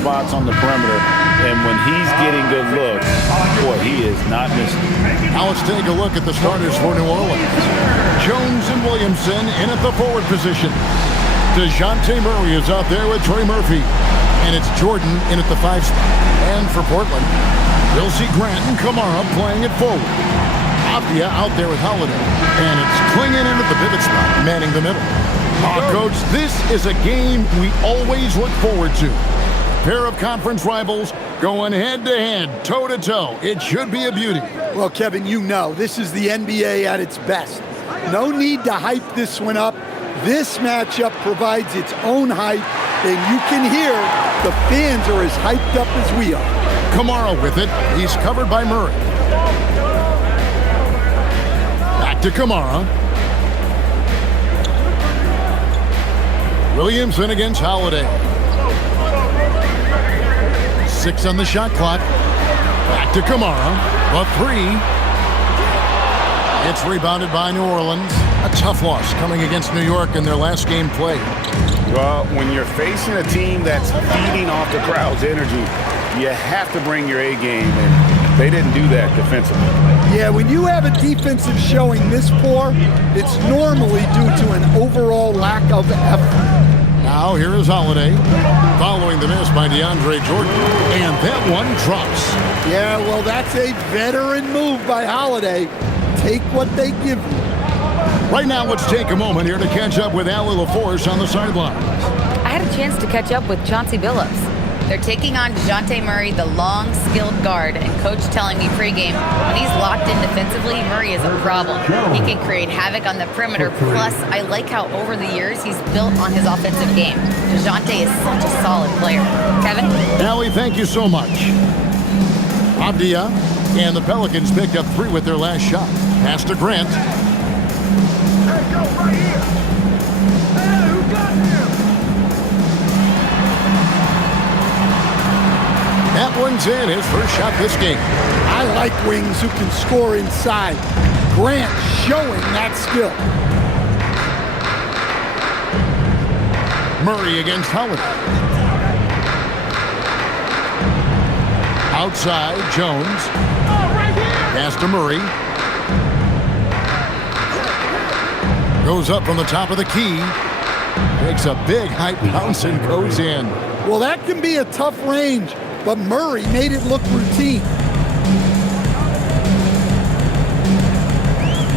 spots on the perimeter, and when he's getting good looks, boy, he is not missing. Now let's take a look at the starters for New Orleans. Jones and Williamson in at the forward position. DeJounte Murray is out there with Trey Murphy. And it's Jordan in at the 5 spot. And for Portland, you'll see Grant and Kamara playing it forward. Avdia out there with Holiday. And it's Klingon in at the pivot spot, manning the middle. Coach, this is a game we always look forward to. Pair of conference rivals going head-to-head, toe-to-toe. It should be a beauty. Well, Kevin, you know, this is the NBA at its best. No need to hype this one up. This matchup provides its own hype, and you can hear the fans are as hyped up as we are. Kamara with it. He's covered by Murray. Back to Kamara. Williamson against Holiday. 6 on the shot clock. Back to Kamara. A 3. It's rebounded by New Orleans. A tough loss coming against New York in their last game played. Well, when you're facing a team that's feeding off the crowd's energy, you have to bring your A game, and they didn't do that defensively. Yeah, when you have a defensive showing this poor, it's normally due to an overall lack of effort. Now here is Holiday, following the miss by DeAndre Jordan, and that one drops. Yeah, well, that's a veteran move by Holiday. Take what they give you. Right now, let's take a moment here to catch up with Allie LaForce on the sidelines. I had a chance to catch up with Chauncey Billups. They're taking on DeJounte Murray, the long, skilled guard, and coach telling me pregame, when he's locked in defensively, Murray is a problem. He can create havoc on the perimeter, plus I like how over the years he's built on his offensive game. DeJounte is such a solid player. Kevin? Allie, thank you so much. Avdia and the Pelicans picked up 3 with their last shot. Pass to Grant. That one's in, his first shot this game. I like wings who can score inside. Grant showing that skill. Murray against Howard. Outside, Jones. Pass to Murray. Goes up from the top of the key. Takes a big high bounce and goes in. Well, that can be a tough range, but Murray made it look routine.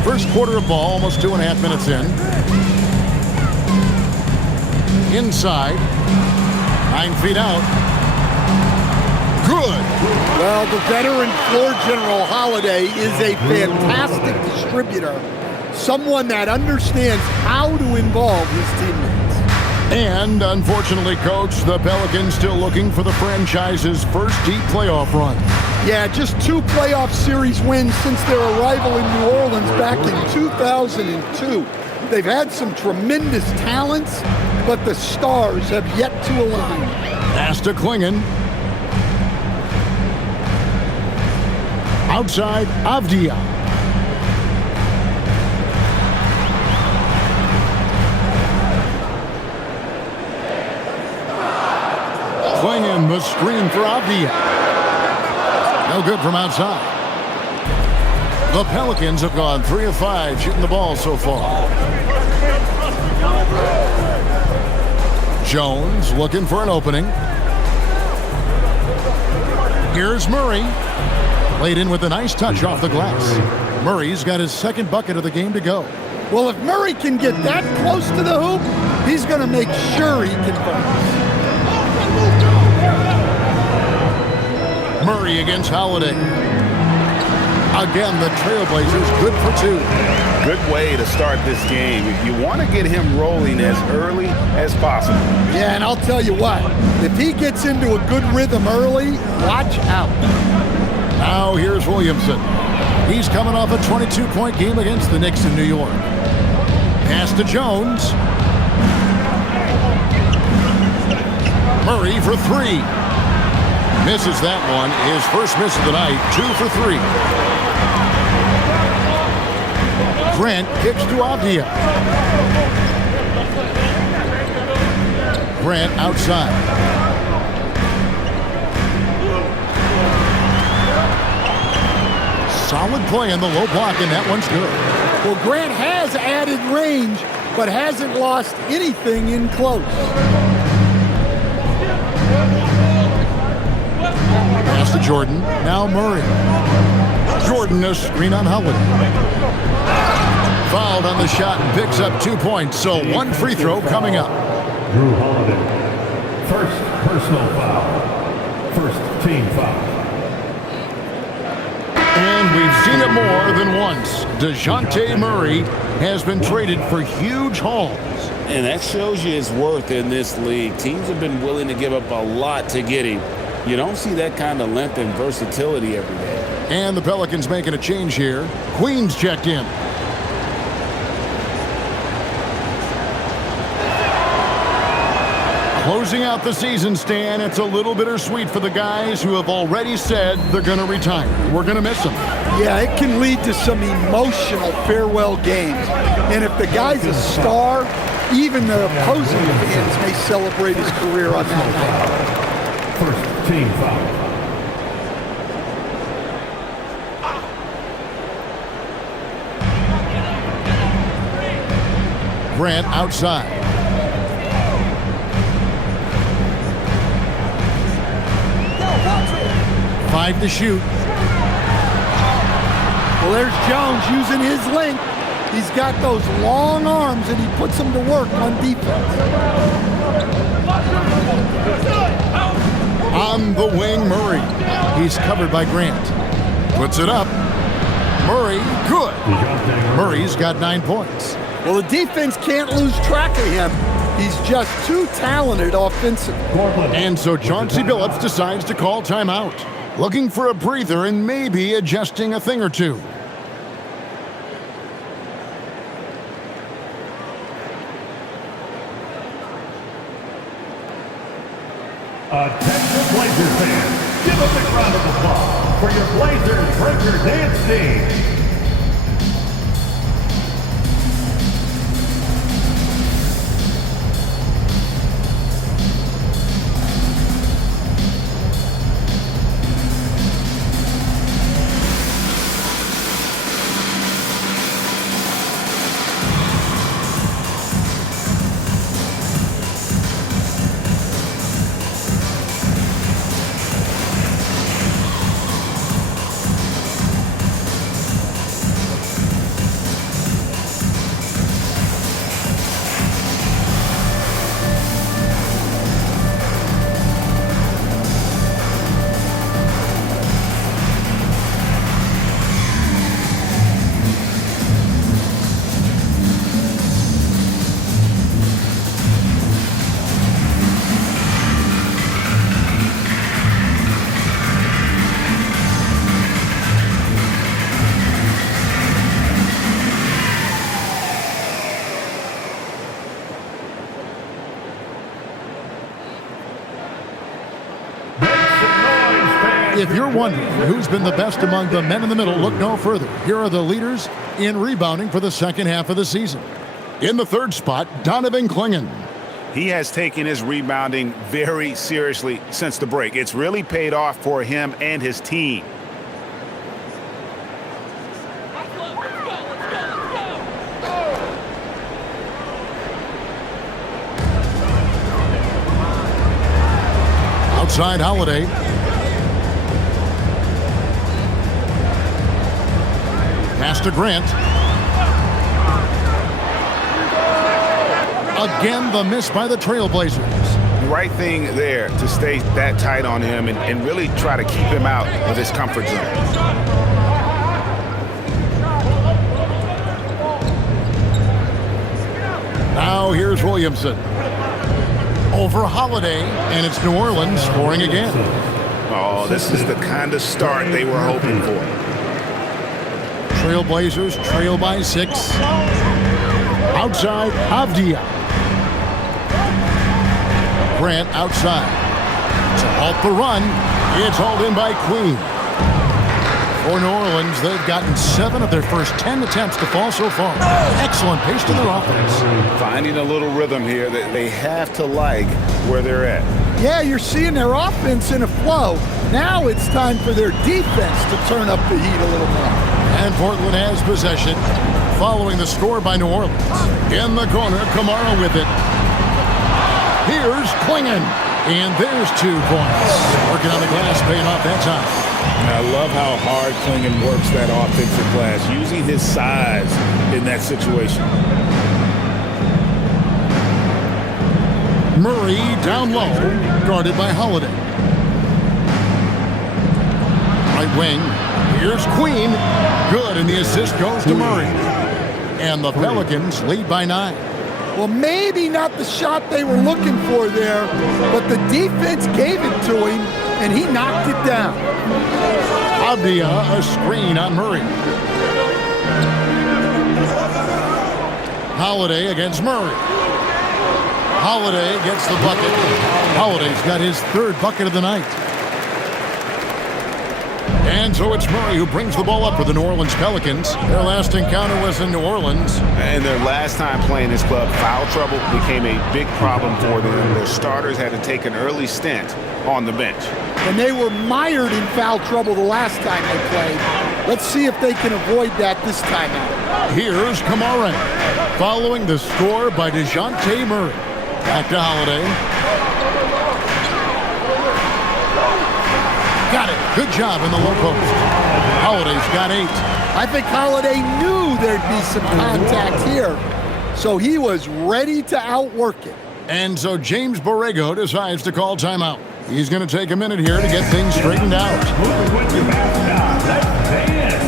First quarter of ball, almost 2.5 minutes in. Inside. 9 feet out. Good. Well, the veteran floor general Holiday is a fantastic distributor. Someone that understands how to involve his teammates. And unfortunately, Coach, the Pelicans still looking for the franchise's first deep playoff run. Yeah, just 2 playoff series wins since their arrival in New Orleans back in 2002. They've had some tremendous talents, but the stars have yet to align. Pass to Klingon. Outside, Avdia. Klingon, the screen for Avdia. No good from outside. The Pelicans have gone 3 of 5 shooting the ball so far. Jones looking for an opening. Here's Murray. Played in with a nice touch off the glass. Murray's got his second bucket of the game to go. Well, if Murray can get that close to the hoop, he's going to make sure he converts. Murray against Holiday. Again, the Trailblazers good for 2. Good way to start this game. You want to get him rolling as early as possible. Yeah, and I'll tell you what, if he gets into a good rhythm early, watch out. Now here's Williamson. He's coming off a 22-point game against the Knicks in New York. Pass to Jones. Murray for 3. Misses that one. His first miss of the night. 2 for 3. Grant kicks to Avdia. Grant outside. Solid play in the low block, and that one's good. Well, Grant has added range, but hasn't lost anything in close. Pass to Jordan. Now Murray. Jordan, a screen on Howard. Fouled on the shot and picks up 2 points. So one free throw coming up. Drew Holiday. First personal foul. First team foul. And we've seen it more than once. DeJounte Murray has been traded for huge hauls. And that shows you his worth in this league. Teams have been willing to give up a lot to get him. You don't see that kind of length and versatility every day. And the Pelicans making a change here. Queen's checked in. Closing out the season, Stan, it's a little bittersweet for the guys who have already said they're going to retire. We're going to miss them. Yeah, it can lead to some emotional farewell games. And if the guy's a star, even the opposing fans may celebrate his career on that night. First team foul. Grant outside. Five to shoot. Well, there's Jones using his length. He's got those long arms, and he puts them to work on defense. On the wing, Murray. He's covered by Grant. Puts it up. Murray, good. Murray's got 9 points. Well, the defense can't lose track of him. He's just too talented offensively. And so Chauncey Billups decides to call timeout. Looking for a breather and maybe adjusting a thing or two. Attention Blazers fans, give a big round of applause for your Blazers Breaker Dance team. If you're wondering who's been the best among the men in the middle, look no further. Here are the leaders in rebounding for the second half of the season. In the third spot, Donovan Clingan. He has taken his rebounding very seriously since the break. It's really paid off for him and his team. Outside Holiday. Pass to Grant. Again, the miss by the Trailblazers. Right thing there to stay that tight on him and really try to keep him out of his comfort zone. Now here's Williamson. Over Holiday, and it's New Orleans scoring again. Oh, this is the kind of start they were hoping for. Trailblazers trail by 6. Outside, Avdia. Grant outside. To halt the run, it's hauled in by Queen. For New Orleans, they've gotten 7 of their first 10 attempts to fall so far. Excellent pace to their offense. Finding a little rhythm here that they have to like where they're at. Yeah, you're seeing their offense in a flow. Now it's time for their defense to turn up the heat a little more. And Portland has possession following the score by New Orleans. In the corner, Kamara with it. Here's Klingon. And there's 2 points. Working on the glass, paying off that time. I love how hard Klingon works that offensive glass, using his size in that situation. Murray down low, guarded by Holiday. Right wing, here's Queen. Good, and the assist goes to Murray. And the Pelicans lead by 9. Well, maybe not the shot they were looking for there, but the defense gave it to him, and he knocked it down. Abdia, a screen on Murray. Holiday against Murray. Holiday gets the bucket. Holiday's got his 3rd bucket of the night. And so it's Murray who brings the ball up for the New Orleans Pelicans. Their last encounter was in New Orleans. And their last time playing this club, foul trouble became a big problem for them. Their starters had to take an early stint on the bench. And they were mired in foul trouble the last time they played. Let's see if they can avoid that this time out. Here's Kamara, following the score by DeJounte Murray. Back to Holiday. Got it. Good job in the low post. Holiday's got 8. I think Holiday knew there'd be some contact here, so he was ready to outwork it. And so James Borrego decides to call timeout. He's going to take a minute here to get things straightened out. Moving with your mascot, let's dance.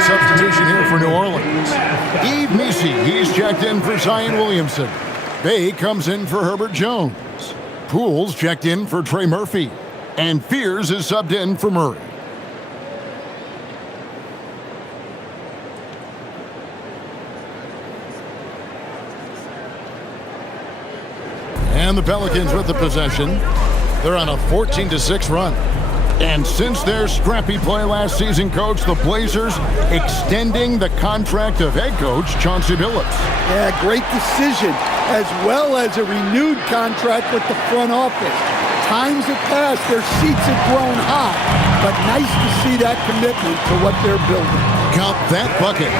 Substitution here for New Orleans. Yves Missi, he's checked in for Zion Williamson. Bay comes in for Herbert Jones. Poole's checked in for Trey Murphy. And Fears is subbed in for Murray. And the Pelicans with the possession. They're on a 14-6 run. And since their scrappy play last season, Coach, the Blazers extending the contract of head coach Chauncey Billups. Yeah, great decision, as well as a renewed contract with the front office. Times have passed, their seats have grown hot, but nice to see that commitment to what they're building. Count that bucket.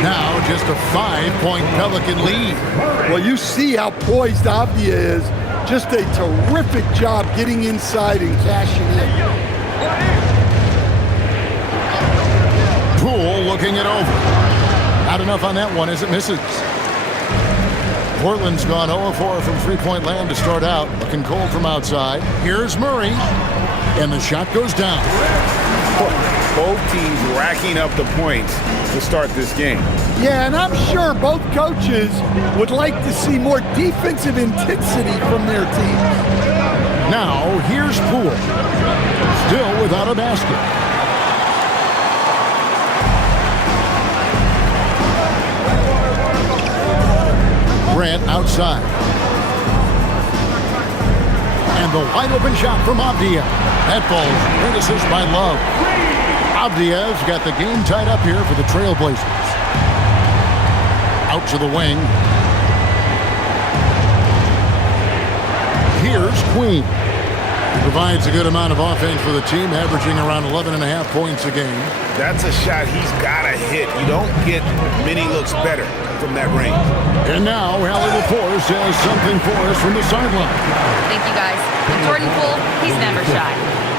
Now just a 5-point Pelican lead. Well, you see how poised Abdia is. Just a terrific job getting inside and cashing in. Poole looking it over. Not enough on that one as it misses. Portland's gone 0-4 from three-point land to start out. Looking cold from outside. Here's Murray. And the shot goes down. Both teams racking up the points to start this game. Yeah, and I'm sure both coaches would like to see more defensive intensity from their teams. Now, here's Poole. Still without a basket. Grant outside. And the wide-open shot from Abdia. That ball's great assist by Love. Abdia's got the game tied up here for the Trailblazers. Out to the wing. Here's Queen. He provides a good amount of offense for the team, averaging around 11.5 points a game. That's a shot he's got to hit. You don't get many looks better from that range. And now, Allie LaForce has something for us from the sideline. Thank you, guys. And Jordan Poole, he's never shy.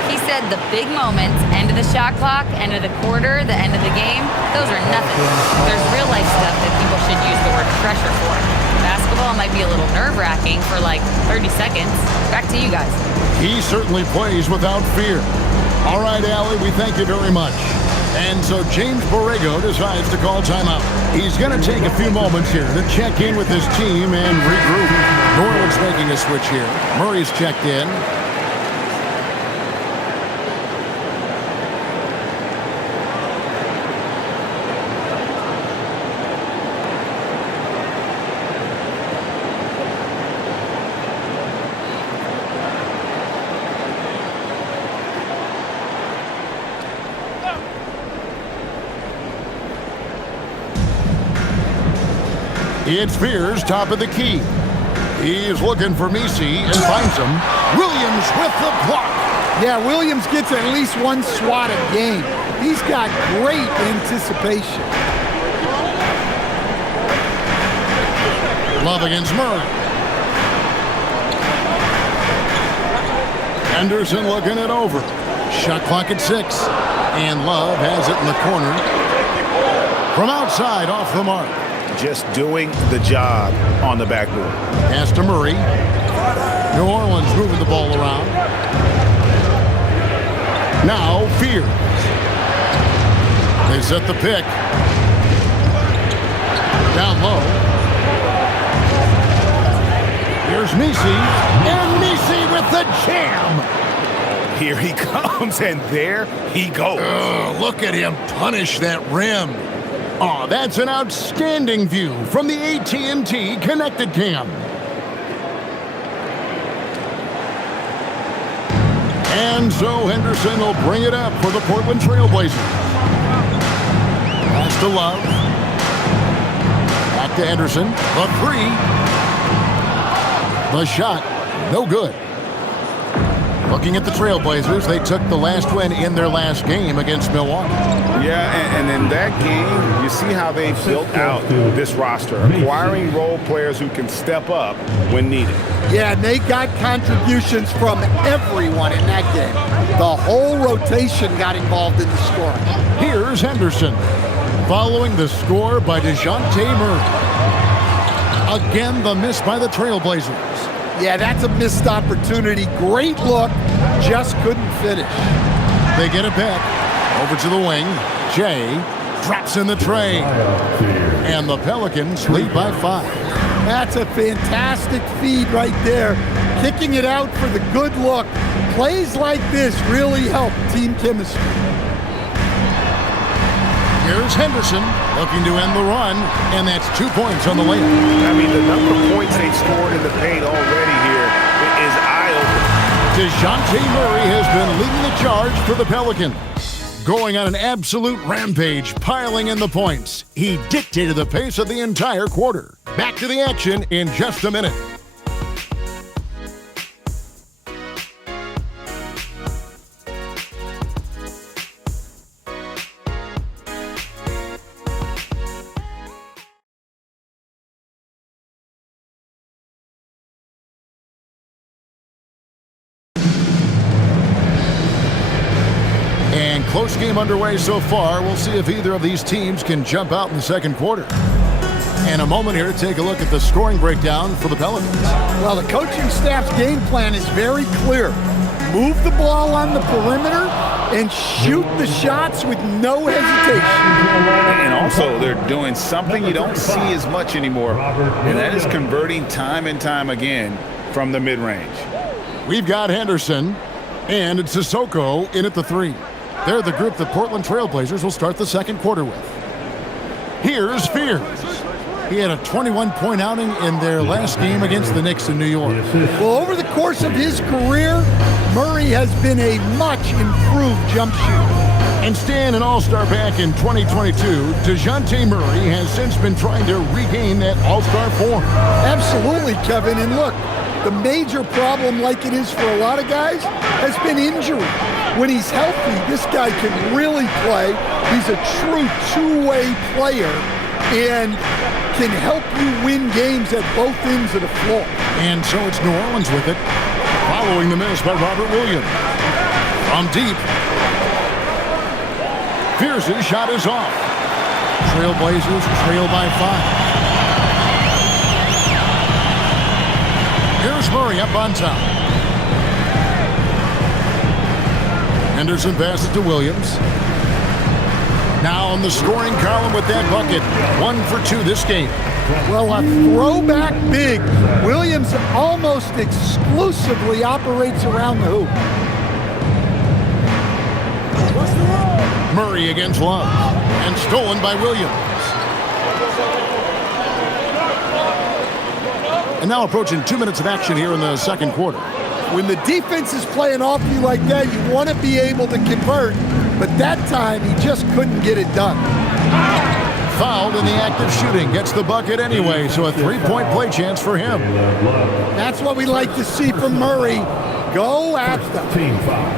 He said the big moments, end of the shot clock, end of the quarter, the end of the game, those are nothing. There's real life stuff that people should use the word pressure for. Basketball might be a little nerve-wracking for like 30 seconds. Back to you guys. He certainly plays without fear. All right, Allie, we thank you very much. And so James Borrego decides to call timeout. He's going to take a few moments here to check in with his team and regroup. New Orleans making a switch here. Murray's checked in. It's Spears, top of the key. He's looking for Misi and finds him. Williams with the block. Yeah, Williams gets at least one swat a game. He's got great anticipation. Love against Murray. Henderson looking it over. Shot clock at 6. And Love has it in the corner. From outside, off the mark. Just doing the job on the backboard. Pass to Murray. New Orleans moving the ball around. Now Fears. They set the pick. Down low. Here's Misi. And Misi with the jam. Here he comes, and there he goes. Look at him punish that rim. Oh, that's an outstanding view from the AT&T Connected Cam. And so Henderson will bring it up for the Portland Trailblazers. Pass to Love. Back to Henderson. The three. The shot, no good. Looking at the Trailblazers, they took the last win in their last game against Milwaukee. Yeah, and in that game, you see how they built out this roster, acquiring role players who can step up when needed. Yeah, and they got contributions from everyone in that game. The whole rotation got involved in the scoring. Here's Henderson, following the score by DeJounte Murray. Again, the miss by the Trailblazers. Yeah, that's a missed opportunity. Great look, just couldn't finish. They get it back. Over to the wing. Jay drops in the tray. And the Pelicans lead by 5. That's a fantastic feed right there. Kicking it out for the good look. Plays like this really help team chemistry. Here's Henderson looking to end the run, and that's 2 points on the layup. I mean, the number of points they've scored in the paint already here is eye-opening. DeJounte Murray has been leading the charge for the Pelicans. Going on an absolute rampage, piling in the points. He dictated the pace of the entire quarter. Back to the action in just a minute. Close game underway so far. We'll see if either of these teams can jump out in the second quarter. And a moment here to take a look at the scoring breakdown for the Pelicans. Well, the coaching staff's game plan is very clear. Move the ball on the perimeter and shoot the shots with no hesitation. And also, they're doing something you don't see as much anymore, and that is converting time and time again from the mid-range. We've got Henderson, and it's Sissoko in at the 3. They're the group the Portland Trailblazers will start the second quarter with. Here's Fears. He had a 21-point outing in their last game against the Knicks in New York. Well, over the course of his career, Murray has been a much improved jump shooter. And staying an all-star back in 2022, DeJounte Murray has since been trying to regain that all-star form. Absolutely, Kevin. And look, the major problem, like it is for a lot of guys, has been injury. When he's healthy, this guy can really play. He's a true two-way player and can help you win games at both ends of the floor. And so it's New Orleans with it, following the miss by Robert Williams. From deep. Fears' shot is off. Trailblazers trail by 5. Here's Murray up on top. Henderson passes to Williams. Now on the scoring column with that bucket. 1 for 2 this game. Well, a throwback big. Williams almost exclusively operates around the hoop. Murray against Love. And stolen by Williams. And now approaching 2 minutes of action here in the second quarter. When the defense is playing off you like that, you want to be able to convert. But that time, he just couldn't get it done. Fouled in the act of shooting. Gets the bucket anyway, so a three-point play chance for him. That's what we like to see from Murray. Go at them. Team foul.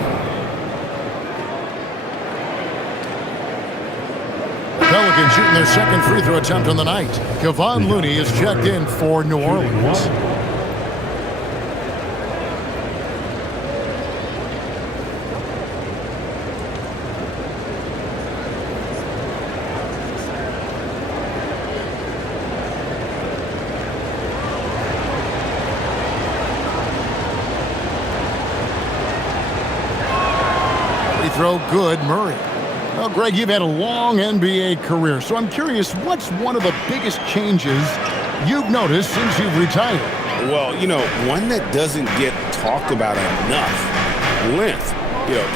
Pelicans shooting their second free throw attempt on the night. Kevon Looney is checked in for New Orleans. Free throw good, Murray. Well, Greg, you've had a long NBA career, so I'm curious, what's one of the biggest changes you've noticed since you've retired? Well, one that doesn't get talked about enough, length.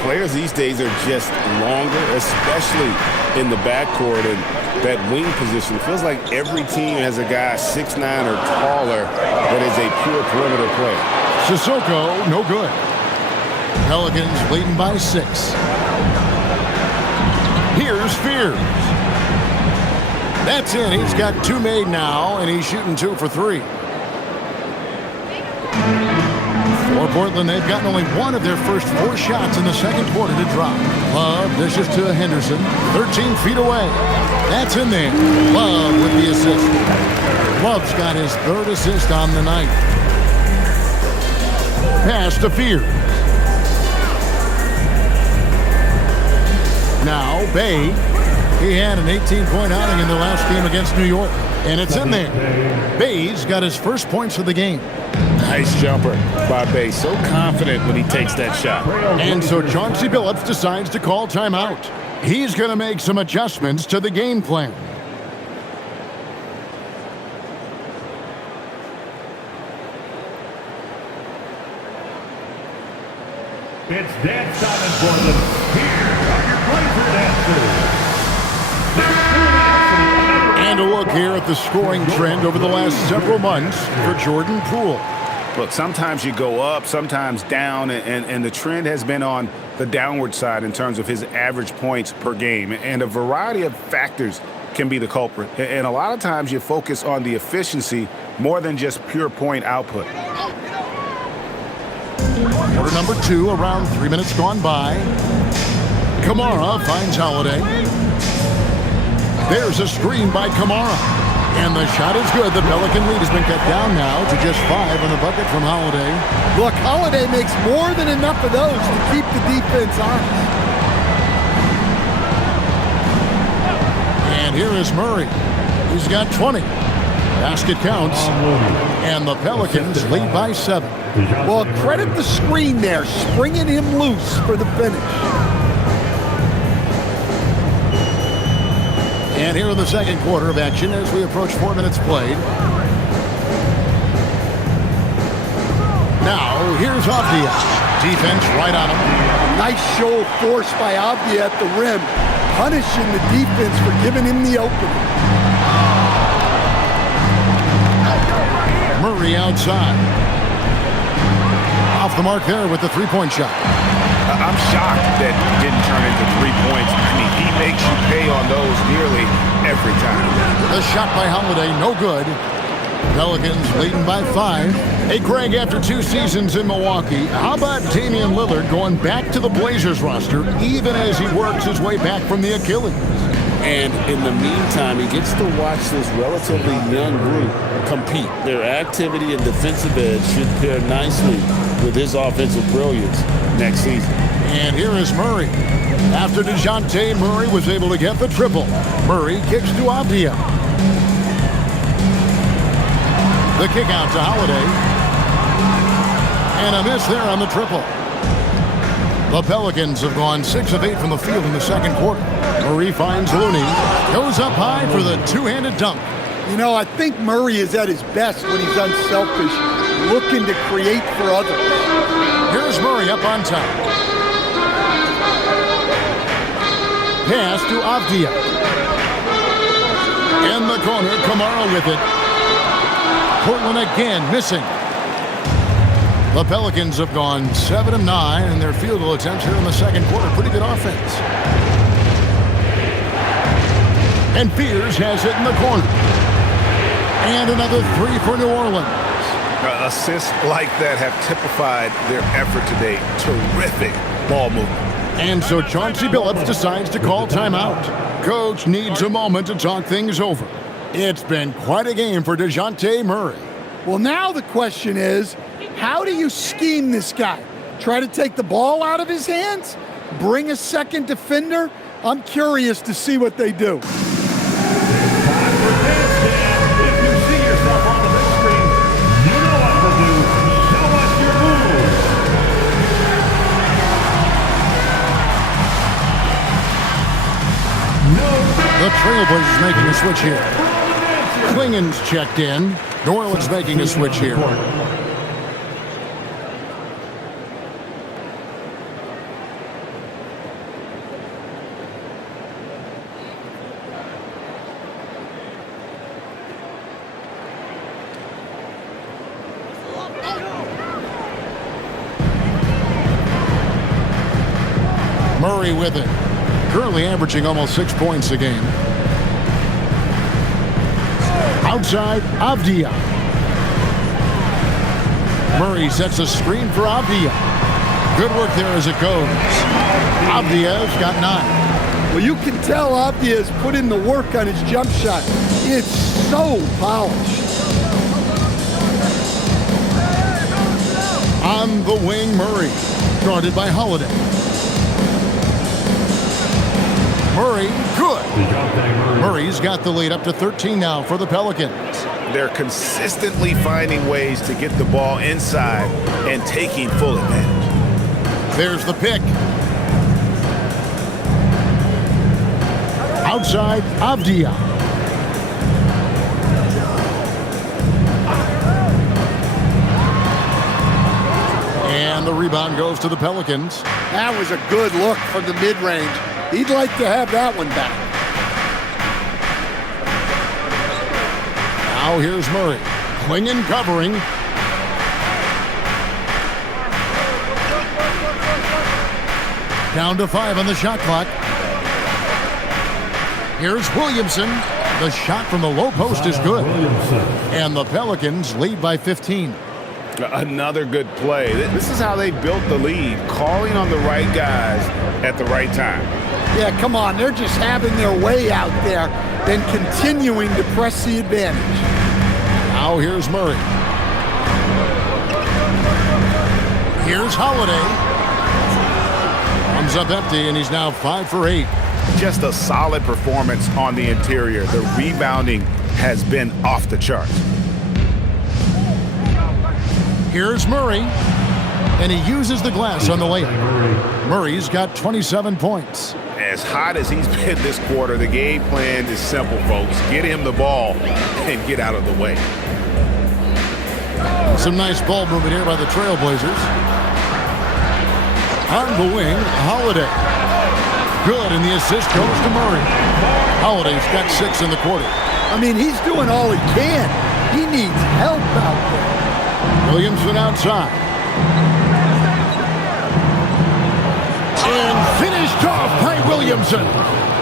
Players these days are just longer, especially in the backcourt, and that wing position. It feels like every team has a guy 6'9" or taller that is a pure perimeter player. Sissoko, no good. Pelicans leading by 6. Here's Fears. That's in. He's got 2 made now, and he's shooting 2 for 3. For Portland, they've gotten only 1 of their first 4 shots in the second quarter to drop. Love dishes to Henderson, 13 feet away. That's in there. Love with the assist. Love's got his 3rd assist on the night. Pass to Fears. Now, Bay, he had an 18-point outing in their last game against New York, and it's in there. Bay's got his first points of the game. Nice jumper by Bay. So confident when he takes that shot. And so Chauncey Billups decides to call timeout. He's going to make some adjustments to the game plan. It's dance time in Portland. Here are your Blazer dancers. And a look here at the scoring trend over the last several months for Jordan Poole. Look, sometimes you go up, sometimes down, and the trend has been on the downward side in terms of his average points per game. And a variety of factors can be the culprit. And a lot of times you focus on the efficiency more than just pure point output. Quarter number 2, around 3 minutes gone by. Kamara finds Holiday. There's a screen by Kamara. And the shot is good. The Pelican lead has been cut down now to just 5 on the bucket from Holiday. Look, Holiday makes more than enough of those to keep the defense honest. And here is Murray. He's got 20. Basket counts. And the Pelicans lead by 7. Well, credit the screen there, springing him loose for the finish. And here in the second quarter of action as we approach 4 minutes played. Now, here's Avdia. Defense right on him. Nice show of force by Avdia at the rim, punishing the defense for giving him the opening. Murray outside. Off the mark there with the three-point shot. I'm shocked that didn't turn into 3 points. I mean, he makes you pay on those nearly every time. The shot by Holiday, no good. Pelicans leading by 5. Hey, Greg, after 2 seasons in Milwaukee, how about Damian Lillard going back to the Blazers roster even as he works his way back from the Achilles? And in the meantime, he gets to watch this relatively young group compete. Their activity and defensive edge should pair nicely with his offensive brilliance next season. And here is Murray. After DeJounte Murray was able to get the triple, Murray kicks to Avdia. The kick out to Holiday. And a miss there on the triple. The Pelicans have gone 6 of 8 from the field in the second quarter. Murray finds Looney. Goes up high for the two-handed dunk. You know, I think Murray is at his best when he's unselfish, looking to create for others. Here's Murray up on top. Pass to Avdia. In the corner, Kamara with it. Portland again missing. The Pelicans have gone 7 of 9 in their field goal attempts here in the second quarter. Pretty good offense. And Fears has it in the corner. And another 3 for New Orleans. Assists like that have typified their effort today. Terrific ball movement. And so Chauncey Billups decides to call timeout. Coach needs a moment to talk things over. It's been quite a game for DeJounte Murray. Well, now the question is, how do you scheme this guy? Try to take the ball out of his hands? Bring a second defender? I'm curious to see what they do. Time for Dance Jam. If you see yourself on the big screen, you know what to do. Show us your moves. The Trailblazers making a switch here. Klingen's checked in. New Orleans making a switch here. Murray with it. Currently averaging almost 6 points a game. Outside, Avdia. Murray sets a screen for Avdia. Good work there as it goes. Avdia's got 9. Well, you can tell Avdia's put in the work on his jump shot. It's so polished. On the wing, Murray. Guarded by Holiday. Murray, good. Murray's got the lead up to 13 now for the Pelicans. They're consistently finding ways to get the ball inside and taking full advantage. There's the pick. Outside, Avdia. And the rebound goes to the Pelicans. That was a good look from the mid-range. He'd like to have that one back. Now here's Murray. Klingen covering. Down to 5 on the shot clock. Here's Williamson. The shot from the low post is good. And the Pelicans lead by 15. Another good play. This is how they built the lead, calling on the right guys at the right time. Yeah, come on. They're just having their way out there and continuing to press the advantage. Now here's Murray. Here's Holiday. Comes up empty, and he's now 5 for 8. Just a solid performance on the interior. The rebounding has been off the charts. Here's Murray, and he uses the glass on the layup. Murray's got 27 points. As hot as he's been this quarter, the game plan is simple, folks. Get him the ball and get out of the way. Some nice ball movement here by the Trailblazers. On the wing, Holiday. Good, and the assist goes to Murray. Holiday's got 6 in the quarter. I mean, he's doing all he can. He needs help out there. Williamson outside. And finished off by Williamson.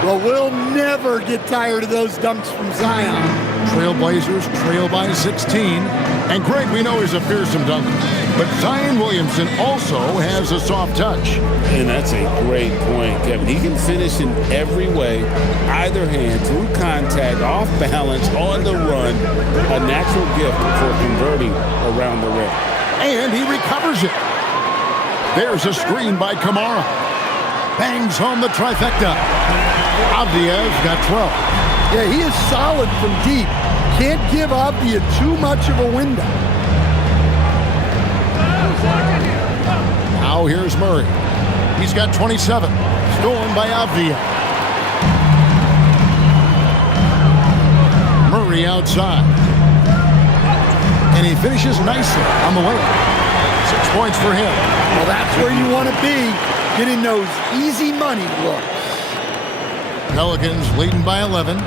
Well, we'll never get tired of those dunks from Zion. Trailblazers trail by 16. And Greg, we know he's a fearsome dunker. But Zion Williamson also has a soft touch. And that's a great point, Kevin. He can finish in every way, either hand, through contact, off balance, on the run. A natural gift for converting around the rim. And he recovers it. There's a screen by Kamara. Bangs home the trifecta. Avdia's got 12. Yeah, he is solid from deep. Can't give Avdia too much of a window. Now here's Murray. He's got 27. Stolen by Avdia. Murray outside. And he finishes nicely on the layup. 6 points for him. Well, that's where you want to be, getting those easy money looks. Pelicans leading by 11.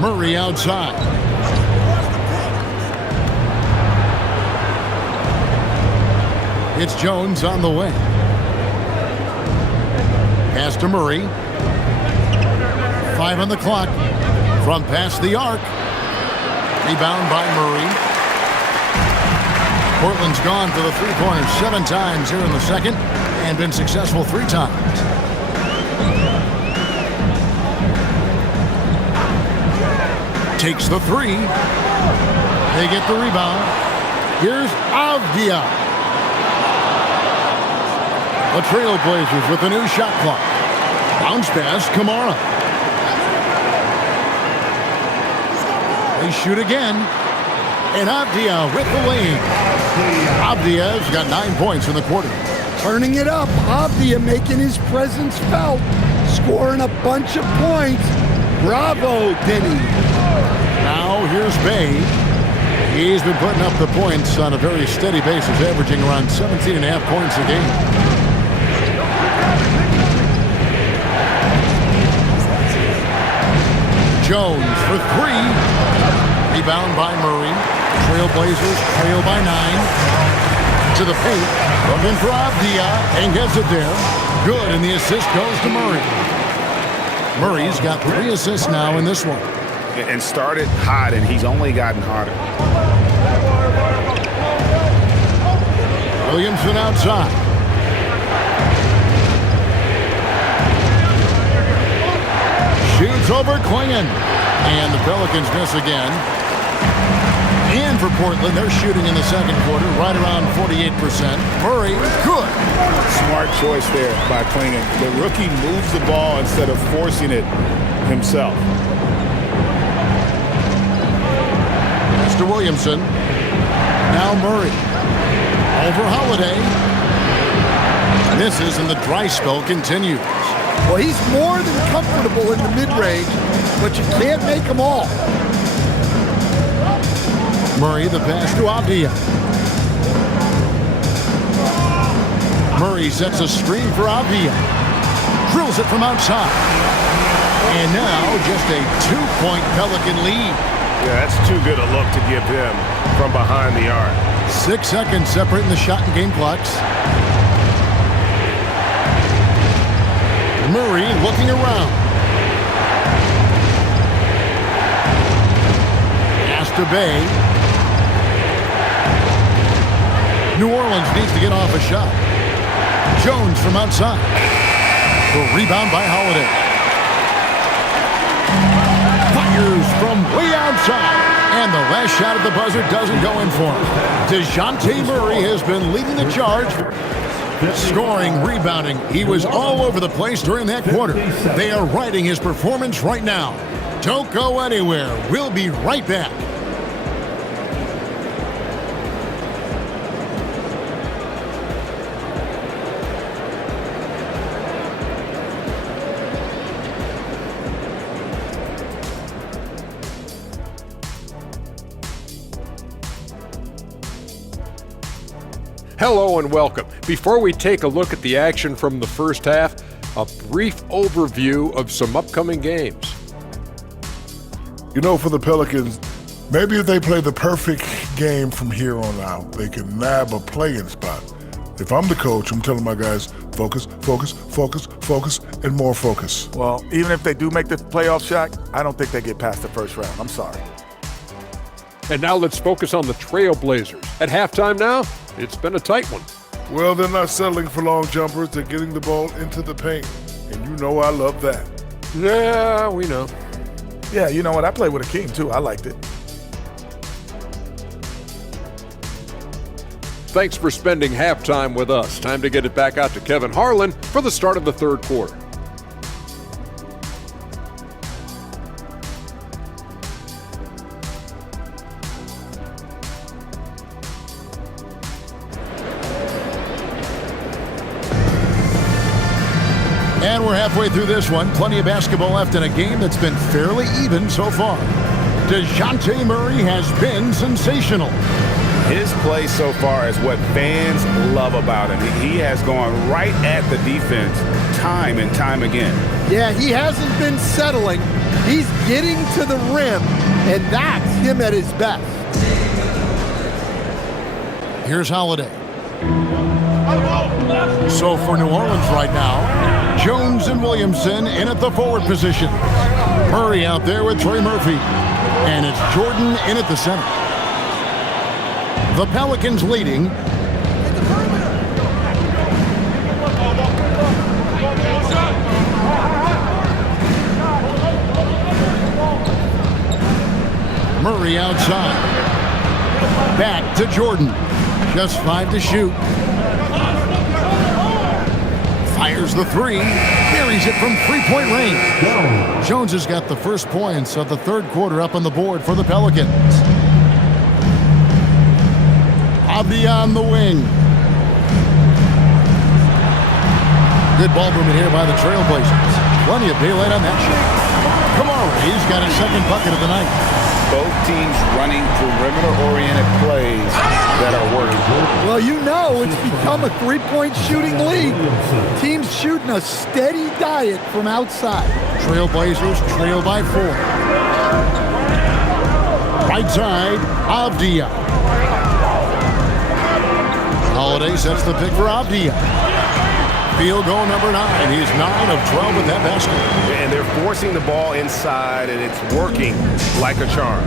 Murray outside. It's Jones on the way. Pass to Murray. 5 on the clock. From past the arc. Rebound by Murray. Portland's gone for the three-pointers 7 times here in the second and been successful 3 times. Takes the 3. They get the rebound. Here's Avdia. The Trailblazers with a new shot clock. Bounce pass, Kamara. They shoot again. And Avdia with the lead. Avdia's got 9 points in the quarter. Turning it up, Avdia making his presence felt. Scoring a bunch of points. Bravo, Denny. Now here's Bay. He's been putting up the points on a very steady basis, averaging around 17.5 points a game. Jones for 3. Rebound by Murray. Trailblazers trail by 9. To the paint. Looking for Avdia and gets it there. Good, and the assist goes to Murray. Murray's got 3 assists now in this one. And started hot, and he's only gotten hotter. Williamson outside. Shoots over Klingon. And the Pelicans miss again. And for Portland, they're shooting in the second quarter right around 48%. Murray, good. Smart choice there by Klingon. The rookie moves the ball instead of forcing it himself. To Williamson. Now Murray. Over Holiday. Misses and the dry spell continues. Well, he's more than comfortable in the mid-range, but you can't make them all. Murray the pass to Avdia. Murray sets a screen for Avdia. Drills it from outside. And now just a 2-point Pelican lead. Yeah, that's too good a look to give him from behind the arc. 6 seconds separating the shot and game clocks. Murray looking around. Pass to Bay. New Orleans needs to get off a shot. Jones from outside. The rebound by Holiday. Fires from way outside. And the last shot at the buzzer doesn't go in for him. DeJounte Murray has been leading the charge. Scoring, rebounding. He was all over the place during that quarter. They are riding his performance right now. Don't go anywhere. We'll be right back. Hello and welcome. Before we take a look at the action from the first half, a brief overview of some upcoming games. You know, for the Pelicans, maybe if they play the perfect game from here on out, they can nab a play-in spot. If I'm the coach, I'm telling my guys, focus, focus, focus, focus, and more focus. Well, even if they do make the playoff shot, I don't think they get past the first round. I'm sorry. And now let's focus on the Trailblazers. At halftime now, it's been a tight one. Well, they're not settling for long jumpers. They're getting the ball into the paint. And you know I love that. Yeah, we know. Yeah, you know what? I played with Akeem, too. I liked it. Thanks for spending halftime with us. Time to get it back out to Kevin Harlan for the start of the third quarter. And we're halfway through this one. Plenty of basketball left in a game that's been fairly even so far. DeJounte Murray has been sensational. His play so far is what fans love about him. He has gone right at the defense time and time again. Yeah, he hasn't been settling. He's getting to the rim, and that's him at his best. Here's Holiday. So for New Orleans right now, Jones and Williamson in at the forward position. Murray out there with Trey Murphy. And it's Jordan in at the center. The Pelicans leading. Murray outside. Back to Jordan. Just 5 to shoot. Fires the three. Buries it from three-point range. Jones has got the first points of the third quarter up on the board for the Pelicans. Abdi on the wing. Good ball movement here by the Trailblazers. Plenty of daylight on that shot. Kamara, he's got his second bucket of the night. Both teams running perimeter-oriented plays that are working. Well, you know it's become a three-point shooting league. Teams shooting a steady diet from outside. Trailblazers trail by 4. Right side, Avdia. Holiday sets the pick for Avdia. Field goal number 9. He's 9 of 12 with that basket. And they're forcing the ball inside, and it's working like a charm.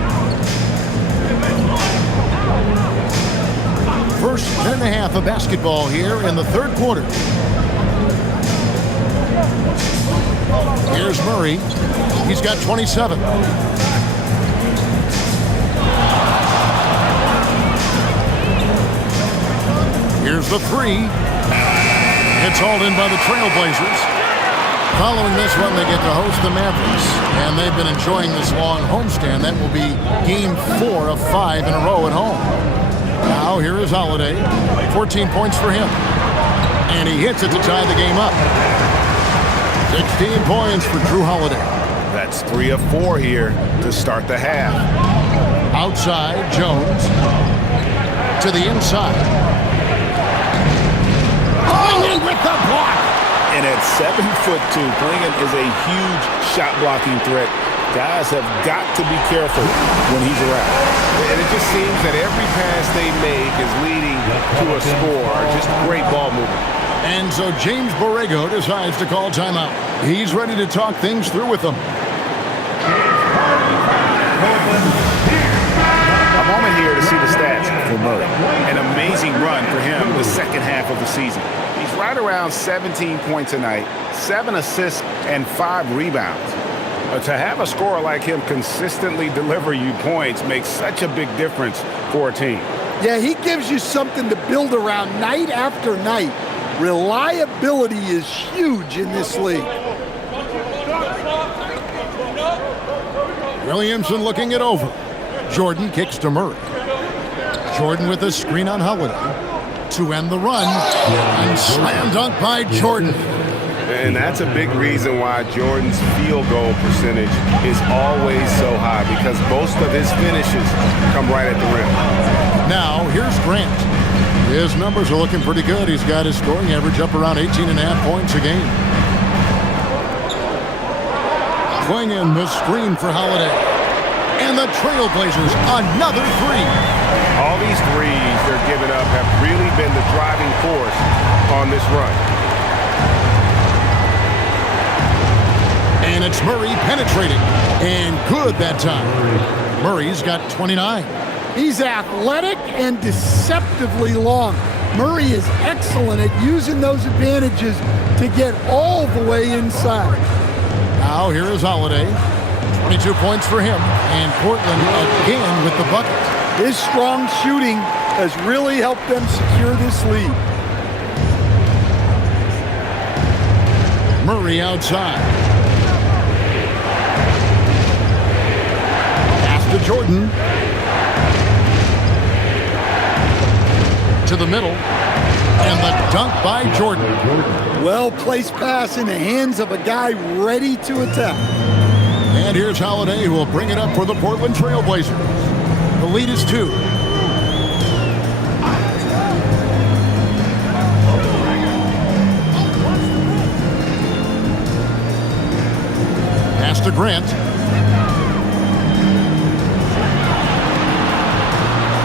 First 10.5 of basketball here in the third quarter. Here's Murray. He's got 27. Here's the three. It's hauled in by the Trailblazers. Following this one, they get to host the Mavericks, and they've been enjoying this long homestand. That will be game 4 of 5 in a row at home. Now, here is Holiday. 14 points for him. And he hits it to tie the game up. 16 points for Drew Holiday. That's 3 of 4 here to start the half. Outside, Jones. To the inside. Klingon with the block. And at 7'2", Klingon is a huge shot-blocking threat. Guys have got to be careful when he's around. And it just seems that every pass they make is leading to a score. Just great ball movement. And so James Borrego decides to call timeout. He's ready to talk things through with them. A moment here to see the stats for Murray. An amazing run for him the second half of the season. He's right around 17 points a night, 7 assists, and 5 rebounds. To have a scorer like him consistently deliver you points makes such a big difference for a team. Yeah, he gives you something to build around night after night. Reliability is huge in this league. Williamson looking it over. Jordan kicks to Murray. Jordan with a screen on Holiday to end the run. And slam dunk by Jordan. And that's a big reason why Jordan's field goal percentage is always so high, because most of his finishes come right at the rim. Now, here's Grant. His numbers are looking pretty good. He's got his scoring average up around 18.5 points a game. Klingon the screen for Holiday. And the Trailblazers, another three. All these threes they're giving up have really been the driving force on this run. And it's Murray penetrating. And good that time. Murray's got 29. He's athletic and deceptively long. Murray is excellent at using those advantages to get all the way inside. Now here is Holiday. 22 points for him. And Portland again with the bucket. His strong shooting has really helped them secure this lead. Murray outside. Pass to Jordan. To the middle. And the dunk by Jordan. Well-placed pass in the hands of a guy ready to attack. And here's Holiday, who will bring it up for the Portland Trail Blazers. The lead is 2. Pass to Grant.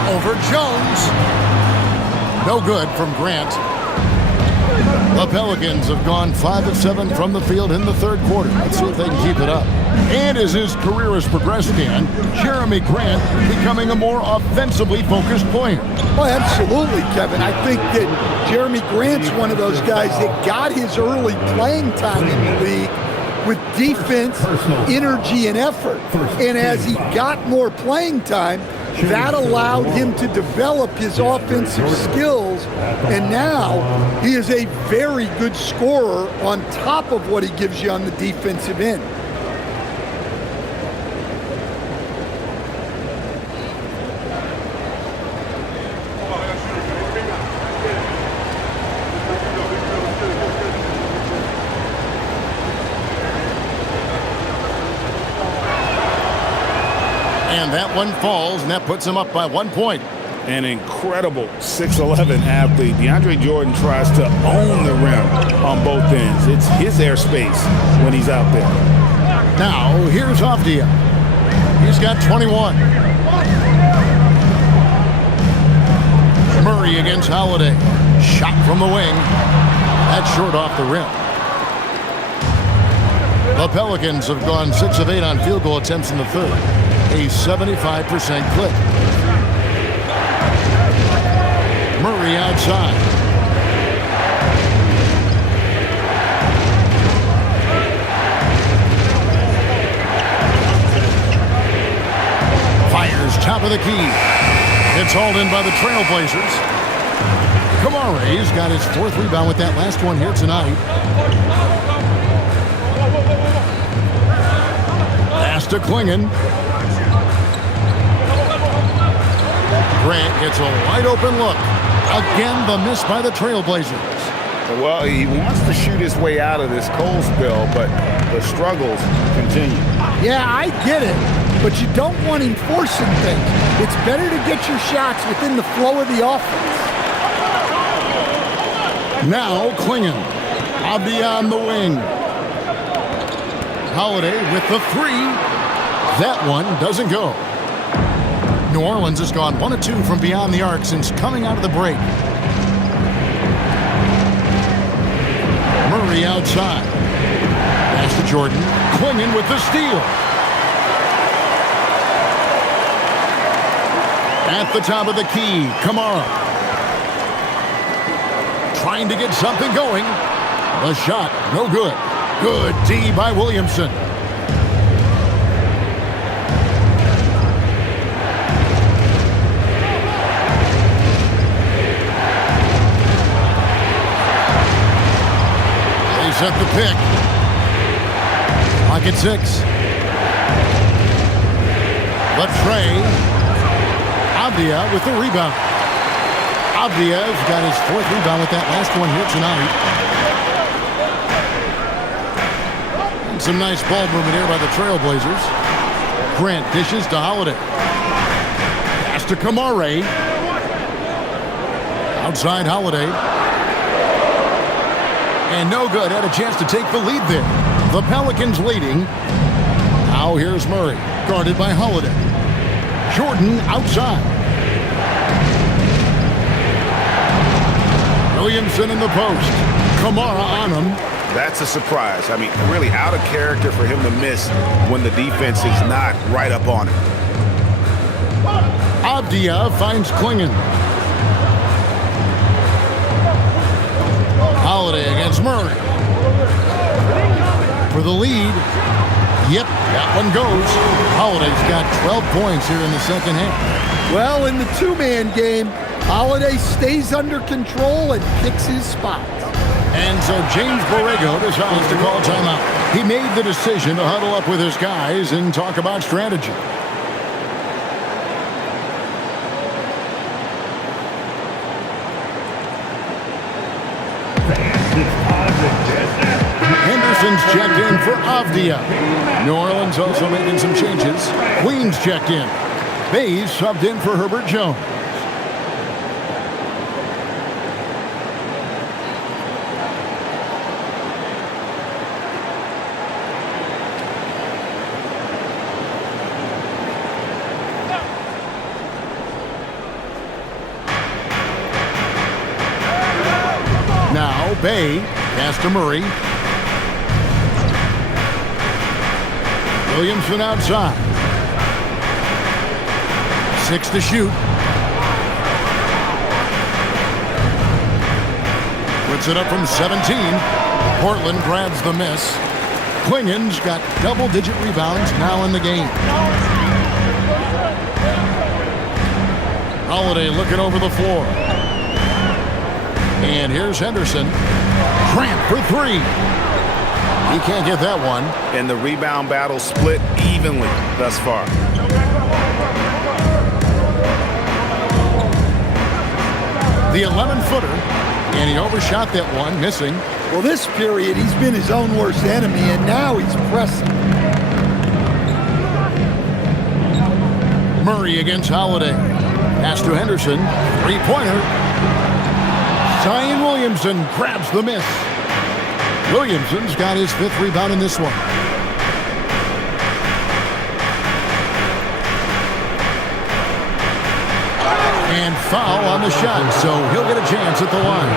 Over Jones. No good from Grant. The Pelicans have gone 5 of 7 from the field in the third quarter. Let's see if they can keep it up. And as his career has progressed again, Jeremy Grant becoming a more offensively focused player. Oh, absolutely, Kevin. I think that Jeremy Grant's one of those guys that got his early playing time in the league with defense, energy, and effort. And as he got more playing time, that allowed him to develop his offensive skills, and now he is a very good scorer on top of what he gives you on the defensive end. And that one falls, and that puts him up by 1 point. An incredible 6'11" athlete. DeAndre Jordan tries to own the rim on both ends. It's his airspace when he's out there. Now, here's Avdia. He's got 21. Murray against Holiday. Shot from the wing. That's short off the rim. The Pelicans have gone 6 of 8 on field goal attempts in the third. A 75% clip. Murray outside. Fires top of the key. It's hauled in by the Trailblazers. Kamare's got his 4th rebound with that last one here tonight. Pass to Klingon. Grant gets a wide open look. Again, the miss by the Trailblazers. Well, he wants to shoot his way out of this cold spell, but the struggles continue. Yeah, I get it, but you don't want him forcing things. It's better to get your shots within the flow of the offense. Now Klingon. Avdia on the wing. Holiday with the 3. That one doesn't go. New Orleans has gone 1 of 2 from beyond the arc since coming out of the break. Murray outside. Pass to Jordan. Klingon with the steal. At the top of the key, Kamara. Trying to get something going. The shot, no good. Good D by Williamson. Set the pick. Lock at 6. Left Trey. Avdia with the rebound. Avdia's got his 4th rebound with that last one here tonight. And some nice ball movement here by the Trailblazers. Grant dishes to Holiday. Pass to Kamare. Outside Holiday. And no good. Had a chance to take the lead there. The Pelicans leading. Now here's Murray. Guarded by Holiday. Jordan outside. Williamson in the post. Kamara on him. That's a surprise. I mean, really out of character for him to miss when the defense is not right up on him. Avdia finds Klingon. Holiday against Murray. For the lead. Yep, that one goes. Holiday's got 12 points here in the second half. Well, in the 2-man game, Holiday stays under control and picks his spots. And so James Borrego decides to call timeout. He made the decision to huddle up with his guys and talk about strategy. Pistons checked in for Avdia. New Orleans also making some changes. Queens checked in. Bays subbed in for Herbert Jones. Now Bay pass to Murray. Williamson outside. 6 to shoot. Puts it up from 17. Portland grabs the miss. Klingen's got double-digit rebounds now in the game. Holiday looking over the floor. And here's Henderson. Grant for 3. He can't get that one. And the rebound battle split evenly thus far. The 11-footer, and he overshot that one, missing. Well, this period, he's been his own worst enemy, and now he's pressing. Murray against Holiday. Pass to Henderson. Three-pointer. Zion Williamson grabs the miss. Williamson's got his 5th rebound in this one. And foul on the shot, so he'll get a chance at the line.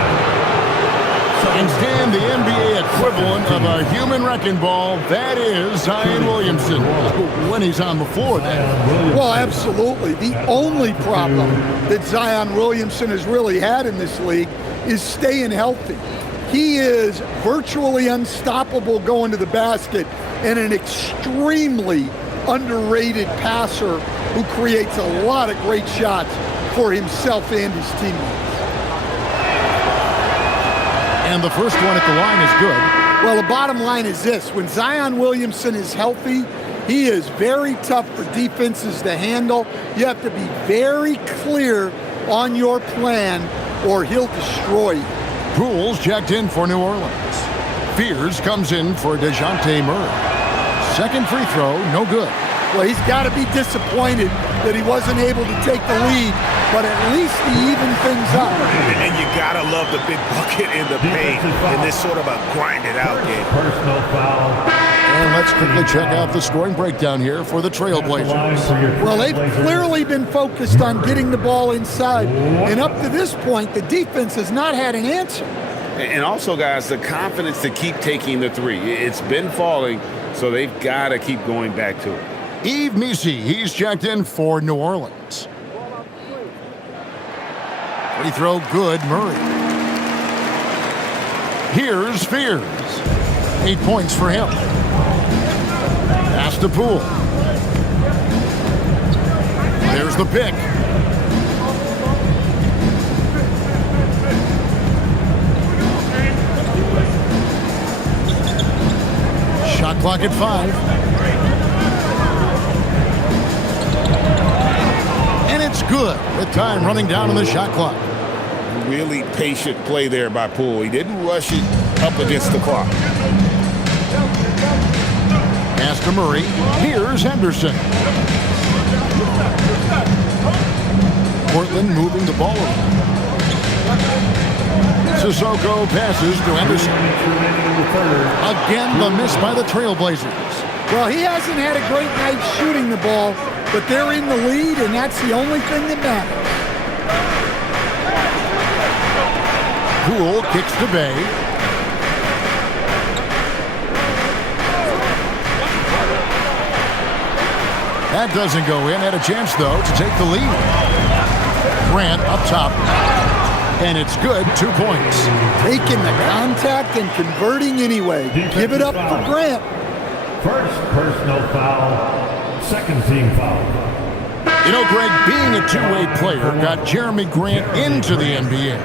And Stan, the NBA equivalent of a human wrecking ball, that is Zion Williamson. When he's on the floor, then. Well, absolutely. The only problem that Zion Williamson has really had in this league is staying healthy. He is virtually unstoppable going to the basket and an extremely underrated passer who creates a lot of great shots for himself and his teammates. And the first one at the line is good. Well, the bottom line is this. When Zion Williamson is healthy, he is very tough for defenses to handle. You have to be very clear on your plan or he'll destroy you. Pools checked in for New Orleans. Fears comes in for DeJounte Murray. Second free throw, no good. Well, he's got to be disappointed that he wasn't able to take the lead, but at least he evened things up. And you got to love the big bucket in the paint in this sort of a grind-it-out game. Personal foul. And let's quickly check out the scoring breakdown here for the Trailblazers. Well, they've clearly been focused on getting the ball inside, and up to this point, the defense has not had an answer. And also, guys, the confidence to keep taking the three. It's been falling, so they've got to keep going back to it. Yves Missi, he's checked in for New Orleans. Free throw good, Murray. Here's Fears. 8 points for him. Pass to Poole. There's the pick. Shot clock at 5. And it's good with time running down on the shot clock. Really patient play there by Poole. He didn't rush it up against the clock. Pass to Murray. Here's Henderson. Portland moving the ball around. Sissoko passes to Henderson. Again, the miss by the Trailblazers. Well, he hasn't had a great night shooting the ball, but they're in the lead, and that's the only thing that matters. Poole kicks to Bay. That doesn't go in. Had a chance, though, to take the lead. Grant up top. And it's good, 2 points. Taking the contact and converting anyway. Give it up for Grant. First personal foul, second team foul. You know, Greg, being a two-way player got Jeremy Grant into the NBA.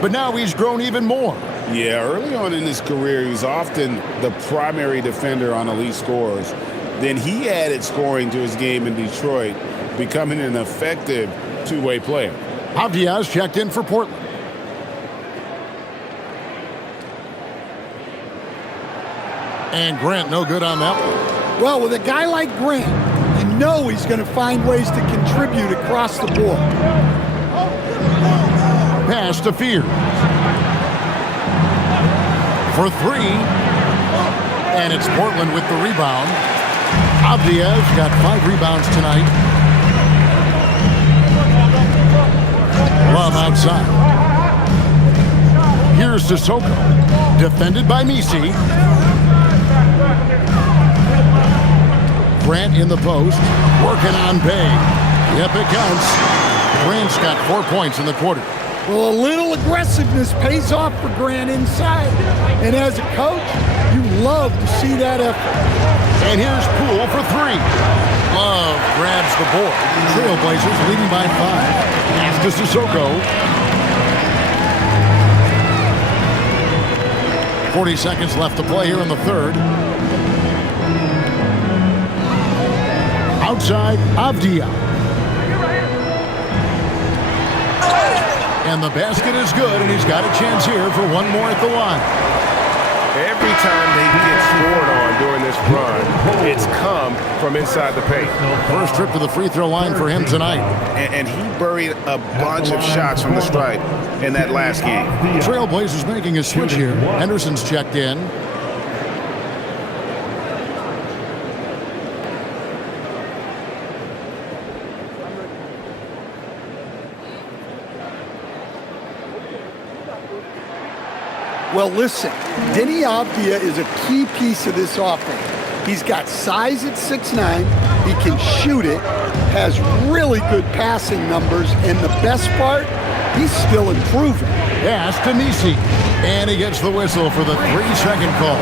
But now he's grown even more. Yeah, early on in his career, he was often the primary defender on elite scorers. Then he added scoring to his game in Detroit, becoming an effective two-way player. Avdia's checked in for Portland. And Grant, no good on that one. Well, with a guy like Grant, you know he's going to find ways to contribute across the board. Pass to Fear. For three. And it's Portland with the rebound. Avdiev's got 5 rebounds tonight. Love outside. Here's Sissoko. Defended by Misi. Grant in the post. Working on Bay. Yep, it counts. Grant's got 4 points in the quarter. Well, a little aggressiveness pays off for Grant inside. And as a coach, you love to see that effort. And here's Poole for 3. Love grabs the board. Trailblazers leading by 5. Pass to Sissoko. 40 seconds left to play here in the third. Outside, Avdia. And the basket is good, and he's got a chance here for one more at the line. Every time they get scored on during this run, it's come from inside the paint. First trip to the free throw line for him tonight. And he buried a bunch of shots from the stripe in that last game. Trailblazers making a switch here. Henderson's checked in. Well, listen, Denny Avdia is a key piece of this offense. He's got size at 6'9". He can shoot it, has really good passing numbers, and the best part, he's still improving. Pass to Misi. And he gets the whistle for the 3-second call.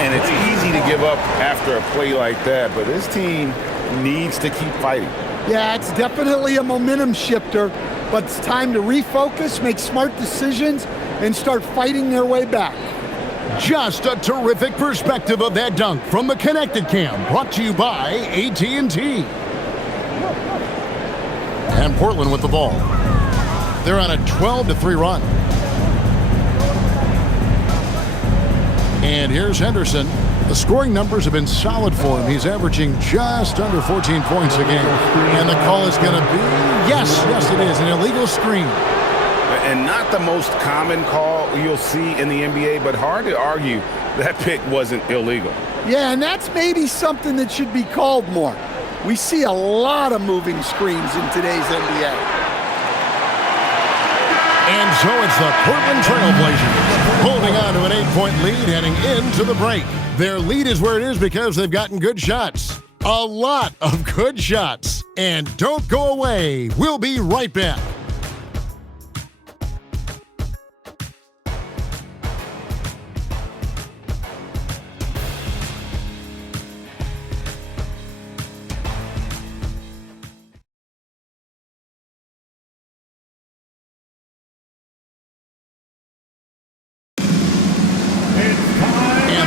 And it's easy to give up after a play like that, but this team needs to keep fighting. Yeah, it's definitely a momentum shifter, but it's time to refocus, make smart decisions, and start fighting their way back. Just a terrific perspective of that dunk from the Connecticut Cam, brought to you by AT&T. And Portland with the ball. They're on a 12-3 run. And here's Henderson. The scoring numbers have been solid for him. He's averaging just under 14 points a game. And the call is going to be, yes, it is, an illegal screen. And not the most common call you'll see in the NBA, but hard to argue that pick wasn't illegal. Yeah, and that's maybe something that should be called more. We see a lot of moving screens in today's NBA. And so it's the Portland Trailblazers holding on to an 8-point lead heading into the break. Their lead is where it is because they've gotten good shots. A lot of good shots. And don't go away. We'll be right back.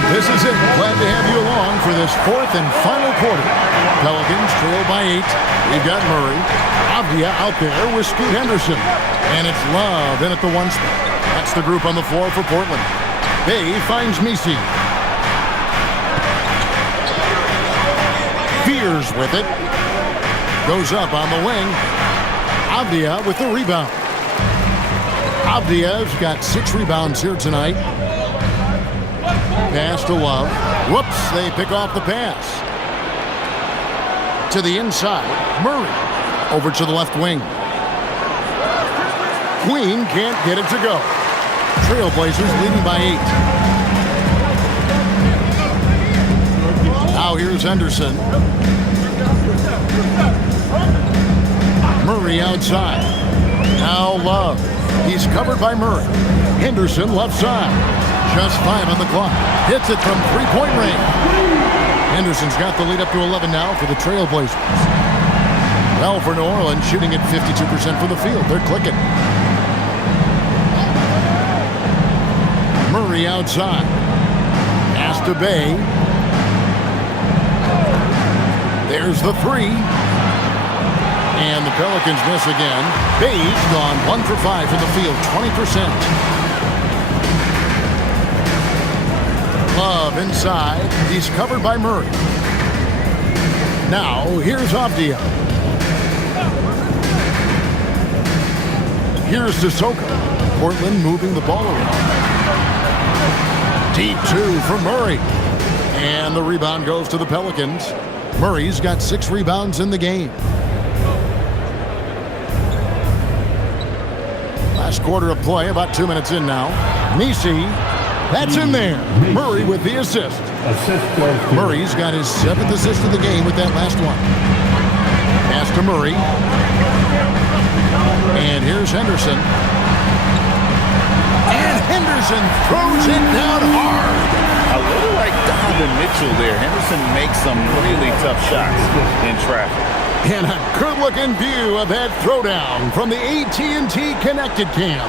This is it. Glad to have you along for this fourth and final quarter. Pelicans trail by 8. We've got Murray. Avdia out there with Scoot Henderson. And it's Love in at the 1 spot. That's the group on the floor for Portland. Bay finds Misi. Fears with it. Goes up on the wing. Avdia with the rebound. Avdia's got 6 rebounds here tonight. Pass to Love. Whoops, they pick off the pass. To the inside, Murray. Over to the left wing. Queen can't get it to go. Trailblazers leading by 8. Now here's Henderson. Murray outside. Now Love. He's covered by Murray. Henderson left side. Just 5 on the clock. Hits it from 3-point range. Henderson's got the lead up to 11 now for the Trailblazers. Well, for New Orleans, shooting at 52% from the field. They're clicking. Murray outside. Pass to Bay. There's the 3. And the Pelicans miss again. Bay's gone 1 for 5 from the field, 20%. Love inside. He's covered by Murray. Now, here's Avdia. Here's Sissoko. Portland moving the ball around. Deep two for Murray. And the rebound goes to the Pelicans. Murray's got 6 rebounds in the game. Last quarter of play, about 2 minutes in now. Misi, that's in there. Murray with the assist. Murray's got his 7th assist of the game with that last one. Pass to Murray. And here's Henderson. And Henderson throws it down hard. A little like Donovan Mitchell there. Henderson makes some really tough shots in traffic. And a good-looking view of that throwdown from the AT&T Connecticut cam.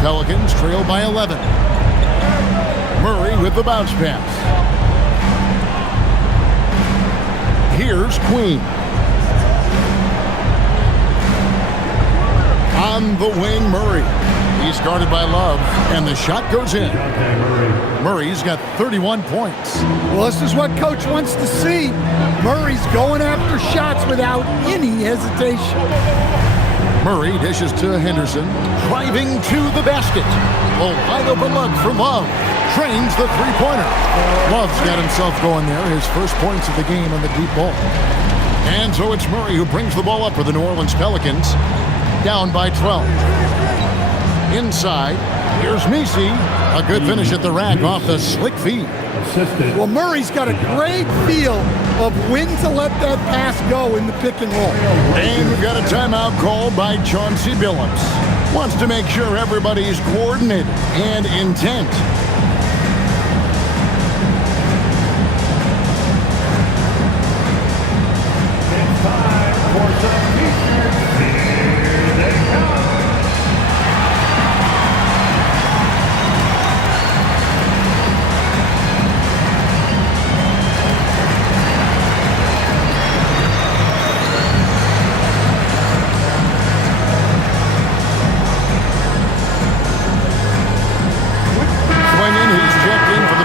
Pelicans trail by 11. Murray with the bounce pass. Here's Queen. On the wing, Murray. He's guarded by Love, and the shot goes in. Murray's got 31 points. Well, this is what Coach wants to see. Murray's going after shots without any hesitation. Murray dishes to Henderson, driving to the basket. A wide open look for Love. Trains the three-pointer. Love's got himself going there, his first points of the game on the deep ball. And so it's Murray who brings the ball up for the New Orleans Pelicans, down by 12. Inside, here's Misi. A good finish at the rack off the slick feed. Well, Murray's got a great feel of when to let that pass go in the pick and roll. And we've got a timeout called by Chauncey Billups. Wants to make sure everybody's coordinated and intent. It's time for some t-shirts. Here they come.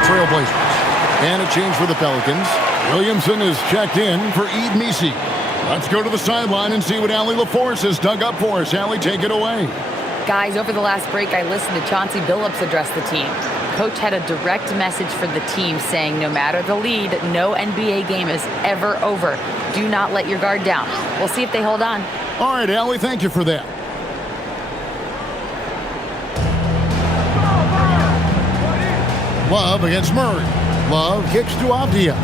Trailblazers. And a change for the Pelicans. Williamson is checked in for Ed Misi. Let's go to the sideline and see what Allie LaForce has dug up for us. Allie, take it away. Guys, over the last break, I listened to Chauncey Billups address the team. Coach had a direct message for the team saying no matter the lead, no NBA game is ever over. Do not let your guard down. We'll see if they hold on. All right, Allie, thank you for that. Love against Murray. Love kicks to Avdia.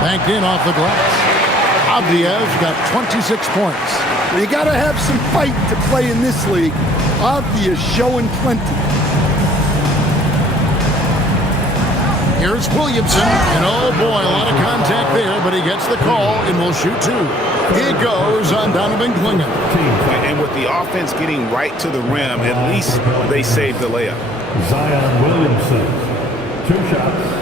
Banked in off the glass. Avdia's got 26 points. Well, you got to have some fight to play in this league. Avdia's showing plenty. Here's Williamson, and oh boy, a lot of contact there, but he gets the call and will shoot 2. It goes on Donovan Clingan. And with the offense getting right to the rim, at least they saved the layup. Zion Williamson, 2 shots.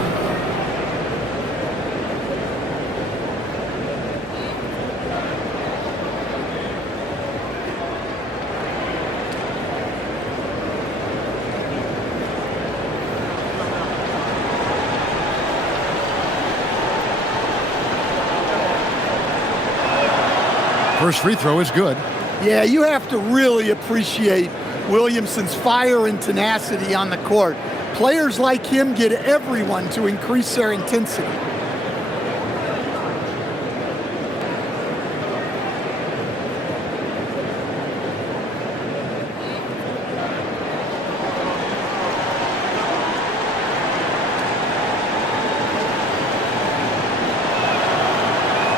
First free throw is good. Yeah, you have to really appreciate Williamson's fire and tenacity on the court. Players like him get everyone to increase their intensity.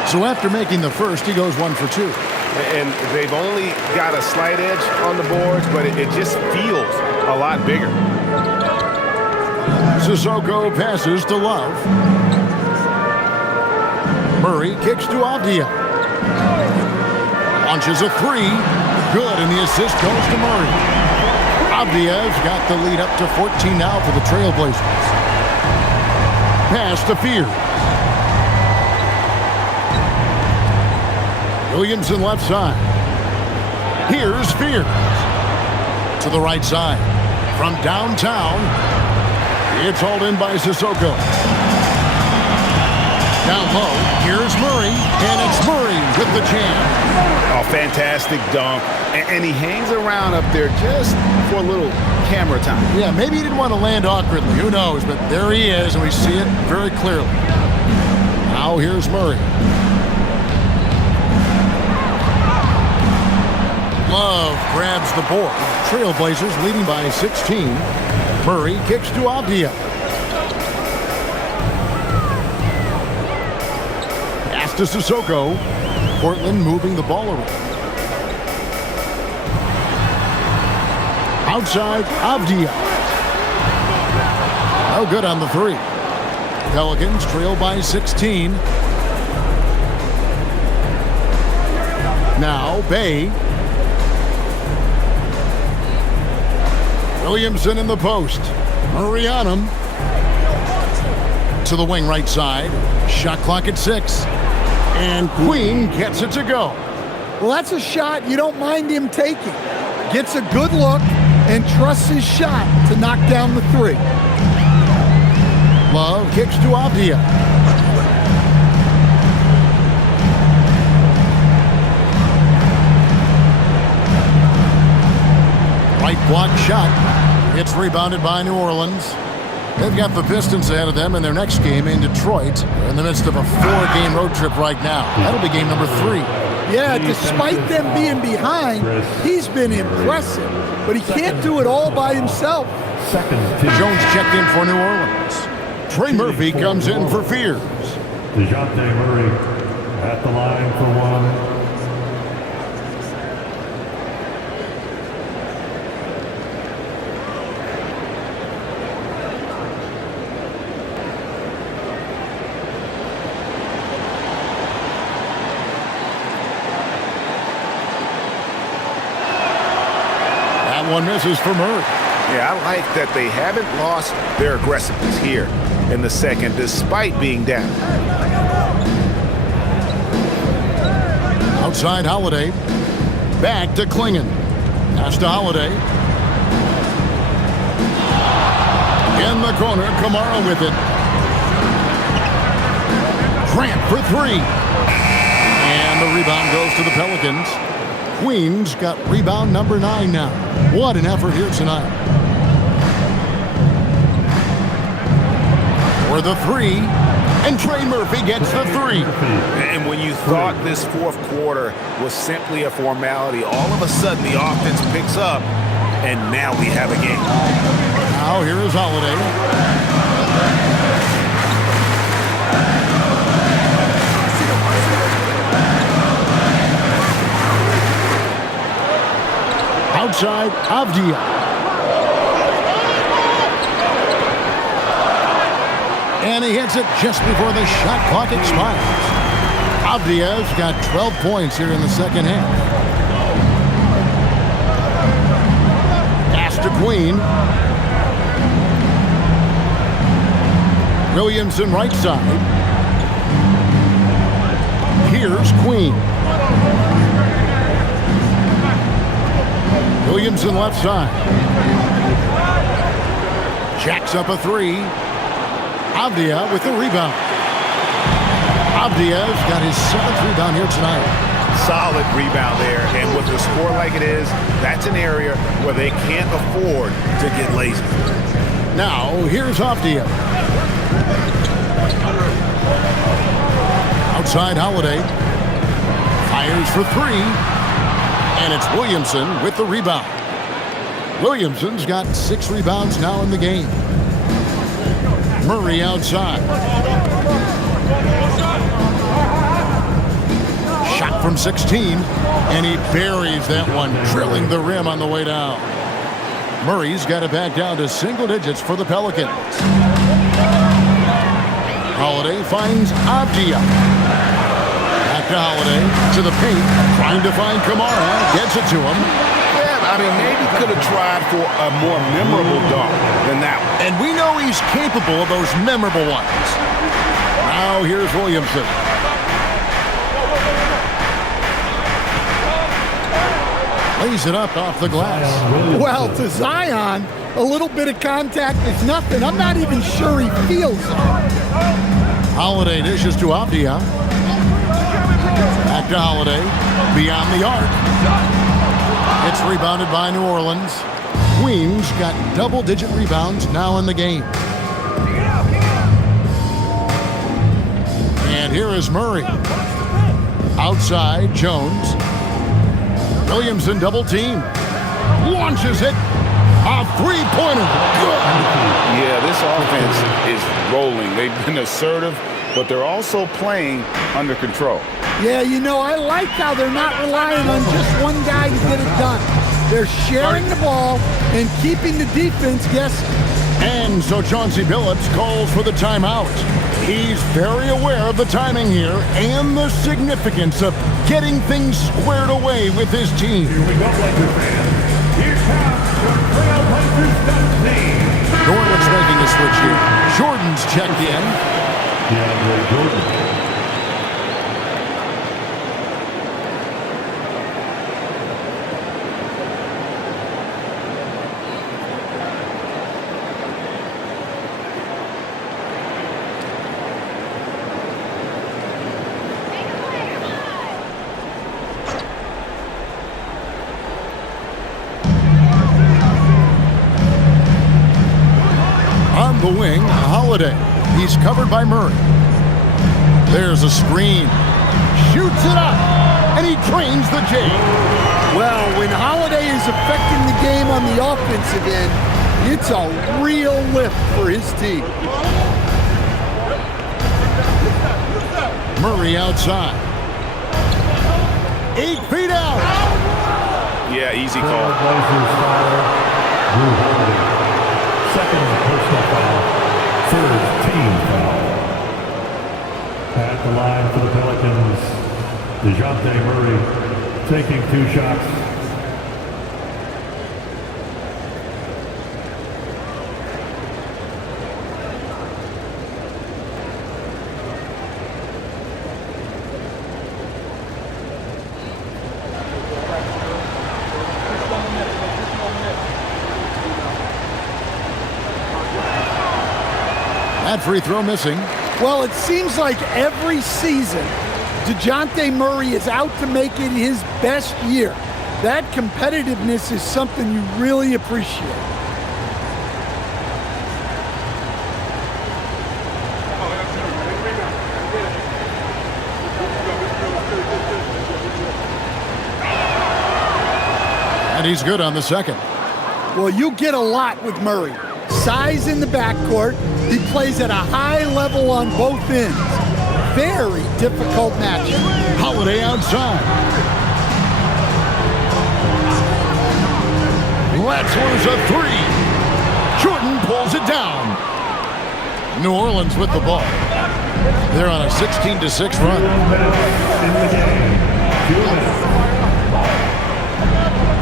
So after making the first, he goes 1 for 2. And they've only got a slight edge on the boards, but it just feels a lot bigger. Sissoko passes to Love. Murray kicks to Avdia. Launches a 3. Good, and the assist goes to Murray. Avdia's got the lead up to 14 now for the Trailblazers. Pass to Fear. Williamson left side. Here's Fear. To the right side. From downtown, it's hauled in by Sissoko. Down low, here's Murray, and it's Murray with the jam. Oh, fantastic dunk. And he hangs around up there just for a little camera time. Yeah, maybe he didn't want to land awkwardly. Who knows? But there he is, and we see it very clearly. Now here's Murray. Love grabs the board. Trailblazers leading by 16. Murray kicks to Avdia. Pass to Sissoko. Portland moving the ball around. Outside, Avdia. No good on the three. Pelicans trail by 16. Now, Bay. Williamson in the post. Murray on him. To the wing right side. Shot clock at 6. And Queen gets it to go. Well, that's a shot you don't mind him taking. Gets a good look and trusts his shot to knock down the three. Love kicks to Avdia. Right block shot. It's rebounded by New Orleans. They've got the Pistons ahead of them in their next game in Detroit. They're in the midst of a 4-game road trip right now. That'll be game number 3. Yeah, despite them being behind, he's been impressive. But he can't do it all by himself. Jones checked in for New Orleans. Trey Murphy comes in for Fears. DeJounte Murray at the line for one. One misses for Murray. Yeah, I like that they haven't lost their aggressiveness here in the second, despite being down. Outside Holiday. Back to Klingon. Pass to Holiday. In the corner, Kamara with it. Grant for 3. And the rebound goes to the Pelicans. Queens got rebound number 9 now. What an effort here tonight. For the 3, and Trey Murphy gets the 3. And when you thought this fourth quarter was simply a formality, all of a sudden the offense picks up, and now we have a game. Now here is Holiday. Outside, Avdia. And he hits it just before the shot clock expires. Avdia's got 12 points here in the second half. Pass to Queen. Williamson right side. Here's Queen. Williamson left side. Jacks up a 3. Avdia with the rebound. Avdia's got his 7th rebound here tonight. Solid rebound there, and with a score like it is, that's an area where they can't afford to get lazy. Now, here's Avdia. Outside Holiday. Fires for 3. And it's Williamson with the rebound. Williamson's got 6 rebounds now in the game. Murray outside. Shot from 16, and he buries that one, drilling the rim on the way down. Murray's got it back down to single digits for the Pelicans. Holiday finds Avdia. Back to Holiday, to the paint, trying to find Kamara, gets it to him. Yeah, I mean, maybe could have tried for a more memorable dunk than that one. And we know he's capable of those memorable ones. Now here's Williamson. Lays it up off the glass. Well, to Zion, a little bit of contact is nothing. I'm not even sure he feels it. Holiday dishes to Avdia. Back to Holiday. Beyond the arc. It's rebounded by New Orleans. Queens got double-digit rebounds now in the game. And here is Murray. Outside, Jones. Williamson double team. Launches it. A three-pointer. Good. Yeah, this offense is rolling. They've been assertive, but they're also playing under control. Yeah, you know, I like how they're not relying on just one guy to get it done. They're sharing the ball and keeping the defense guessing. And so Chauncey Billups calls for the timeout. He's very aware of the timing here and the significance of getting things squared away with his team. Here we go, Lakers fans. Here comes the Trailblazers team. Norwood's making a switch here. Jordan's checked in. DeAndre Jordan. On the wing, Holiday. He's covered by Murray. There's a screen. Shoots it up, and he trains the J. Well, when Holiday is affecting the game on the offensive end, it's a real lift for his team. Murray outside. 8 feet out. Yeah, easy call. Trailblazers foul. Drew Holiday. Second personal foul. Third team foul. At the line for the Pelicans, DeJounte Murray taking 2 shots. That free throw missing. Well, it seems like every season, DeJounte Murray is out to make it his best year. That competitiveness is something you really appreciate. And he's good on the second. Well, you get a lot with Murray. Size in the backcourt. He plays at a high level on both ends. Very difficult matchup. Holiday outside. That's one's a 3. Jordan pulls it down. New Orleans with the ball. They're on a 16-6 run. 2 minutes in the game. 2 minutes.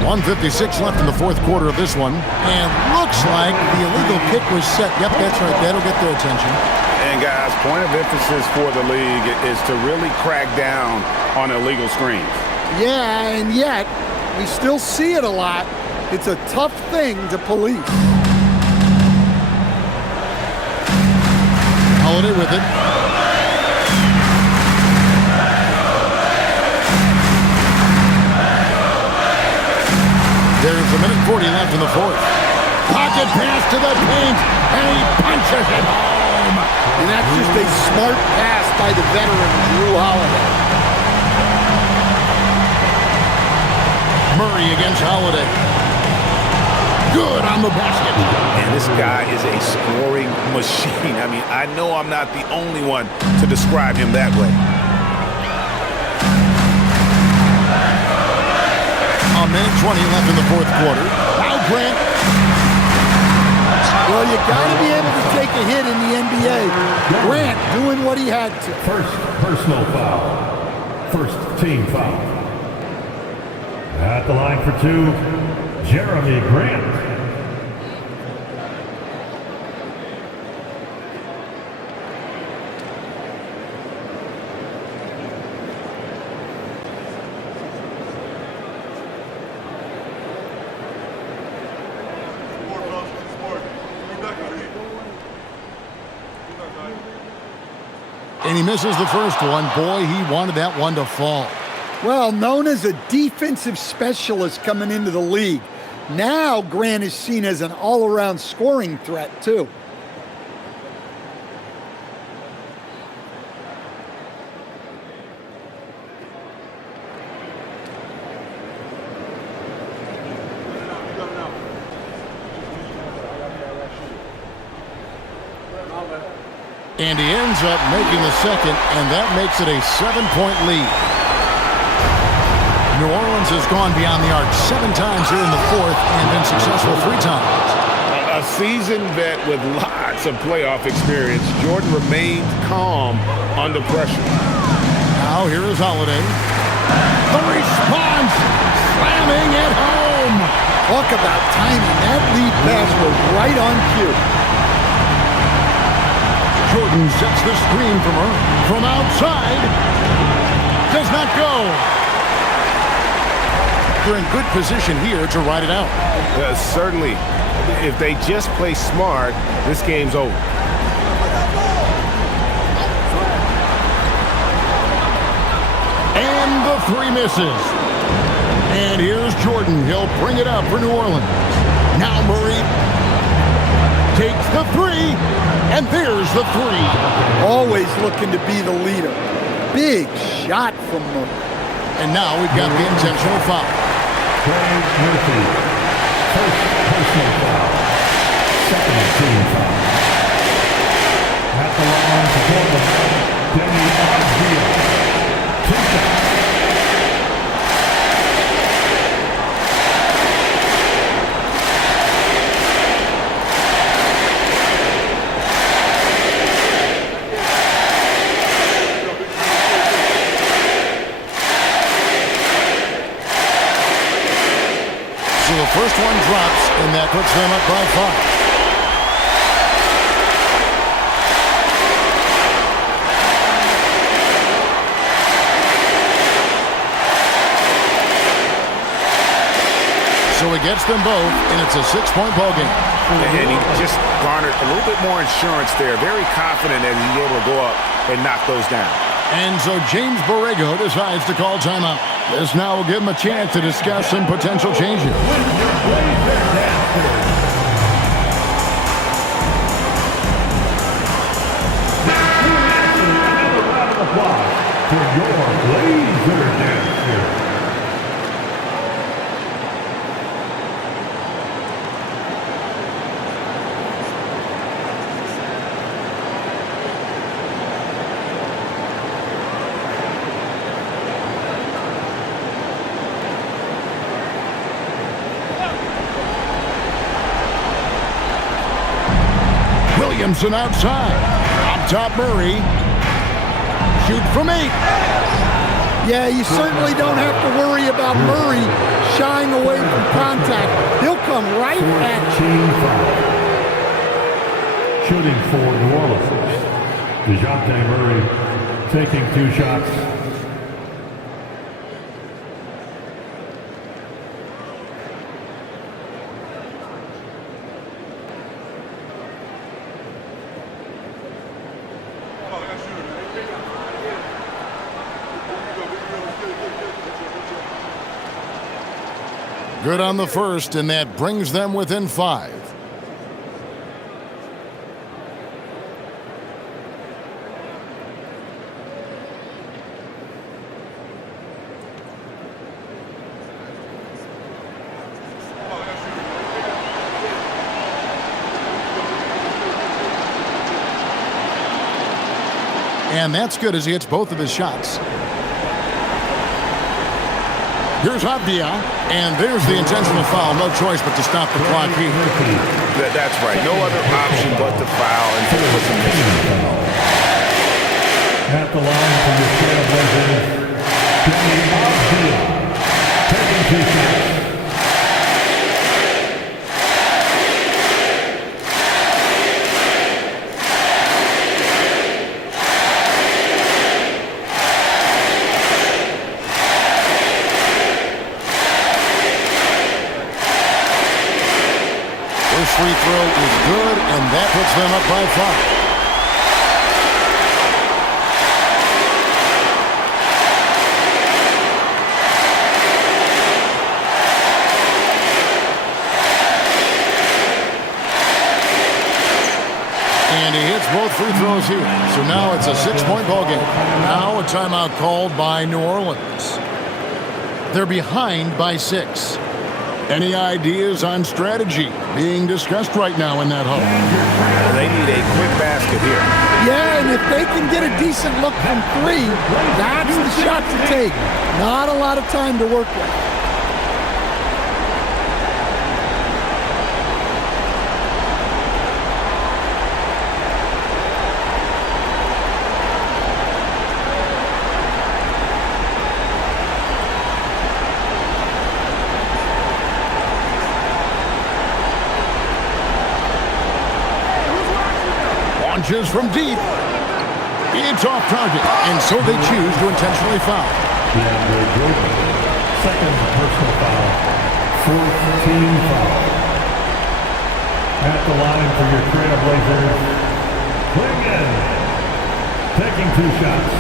1:56 left in the fourth quarter of this one. And looks like the illegal kick was set. Yep, that's right. That'll get their attention. And guys, point of emphasis for the league is to really crack down on illegal screens. Yeah, and yet, we still see it a lot. It's a tough thing to police. Holiday with it. There's a minute 40 left in the fourth. Pocket pass to the paint, and he punches it home. And that's just a smart pass by the veteran, Drew Holiday. Murray against Holiday. Good on the basket. And this guy is a scoring machine. I mean, I know I'm not the only one to describe him that way. A minute 20 left in the fourth quarter. Now Grant. Well, you got to be able to take a hit in the NBA. Grant doing what he had to. First personal foul. First team foul. At the line for 2, Jeremy Grant. And he misses the first one. Boy, he wanted that one to fall. Well, known as a defensive specialist coming into the league, now Grant is seen as an all-around scoring threat, too. And he ends up making the second, and that makes it a 7-point lead. New Orleans has gone beyond the arc 7 times here in the fourth and been successful 3 times. A seasoned vet with lots of playoff experience, Jordan remained calm under pressure. Now here is Holiday. The response, slamming it home. Talk about timing. That lead pass was right on cue. Jordan sets the screen from her. From outside. Does not go. They're in good position here to ride it out. Certainly. If they just play smart, this game's over. And the 3 misses. And here's Jordan. He'll bring it up for New Orleans. Now Murray takes the 3, and there's the 3. Always looking to be the leader. Big shot from Murray. And now we've got the intentional foul. Mercury, first personal foul, second team foul. At the line for Portland, Demi Avdija, 2 shots. The first one drops, and that puts them up by 5. So he gets them both, and it's a 6-point ball game. And he just garnered a little bit more insurance there. Very confident that he's able to go up and knock those down. And so James Borrego decides to call timeout. This now will give him a chance to discuss some potential changes. Williamson outside. Up top Murray. Shoot from 8. Yeah, you certainly don't have to worry about Murray shying away from contact. He'll come right at you. Shooting for New Orleans. DeJounte Murray taking 2 shots. Good on the first, and that brings them within 5. And that's good as he hits both of his shots. Here's Avdija, and there's the intentional foul. No choice but to stop the clock here. That's right. No other option but to foul and to put some mission. At the line for the Trailblazers, Demi Avdija, taking 2 shots. Free throw is good, and that puts them up by 5. And he hits both free throws here. So now it's a 6-point ball game. Now a timeout called by New Orleans. They're behind by 6. Any ideas on strategy being discussed right now in that huddle? They need a quick basket here. Yeah, and if they can get a decent look from 3, that's the shot to take. Not a lot of time to work with. Launches from deep. It's off target, and so they choose to intentionally foul. DeAndre Jordan, second personal foul, 4th team foul. At the line for your Trailblazers, Clingan, taking 2 shots.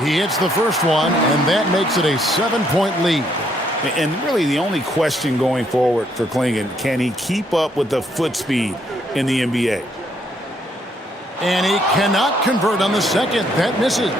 He hits the first one, and that makes it a 7-point lead. And really the only question going forward for Clingan, can he keep up with the foot speed in the NBA? And he cannot convert on the second. That misses.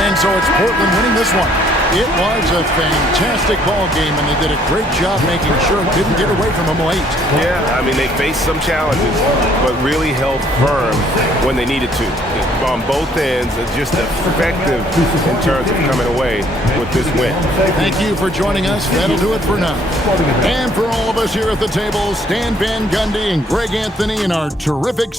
And so it's Portland winning this one. It was a fantastic ball game, and they did a great job making sure it didn't get away from them late. Yeah, I mean, they faced some challenges, but really held firm when they needed to. On both ends, just effective in terms of coming away with this win. Thank you for joining us. That'll do it for now. And for all of us here at the table, Stan Van Gundy and Greg Anthony and our terrific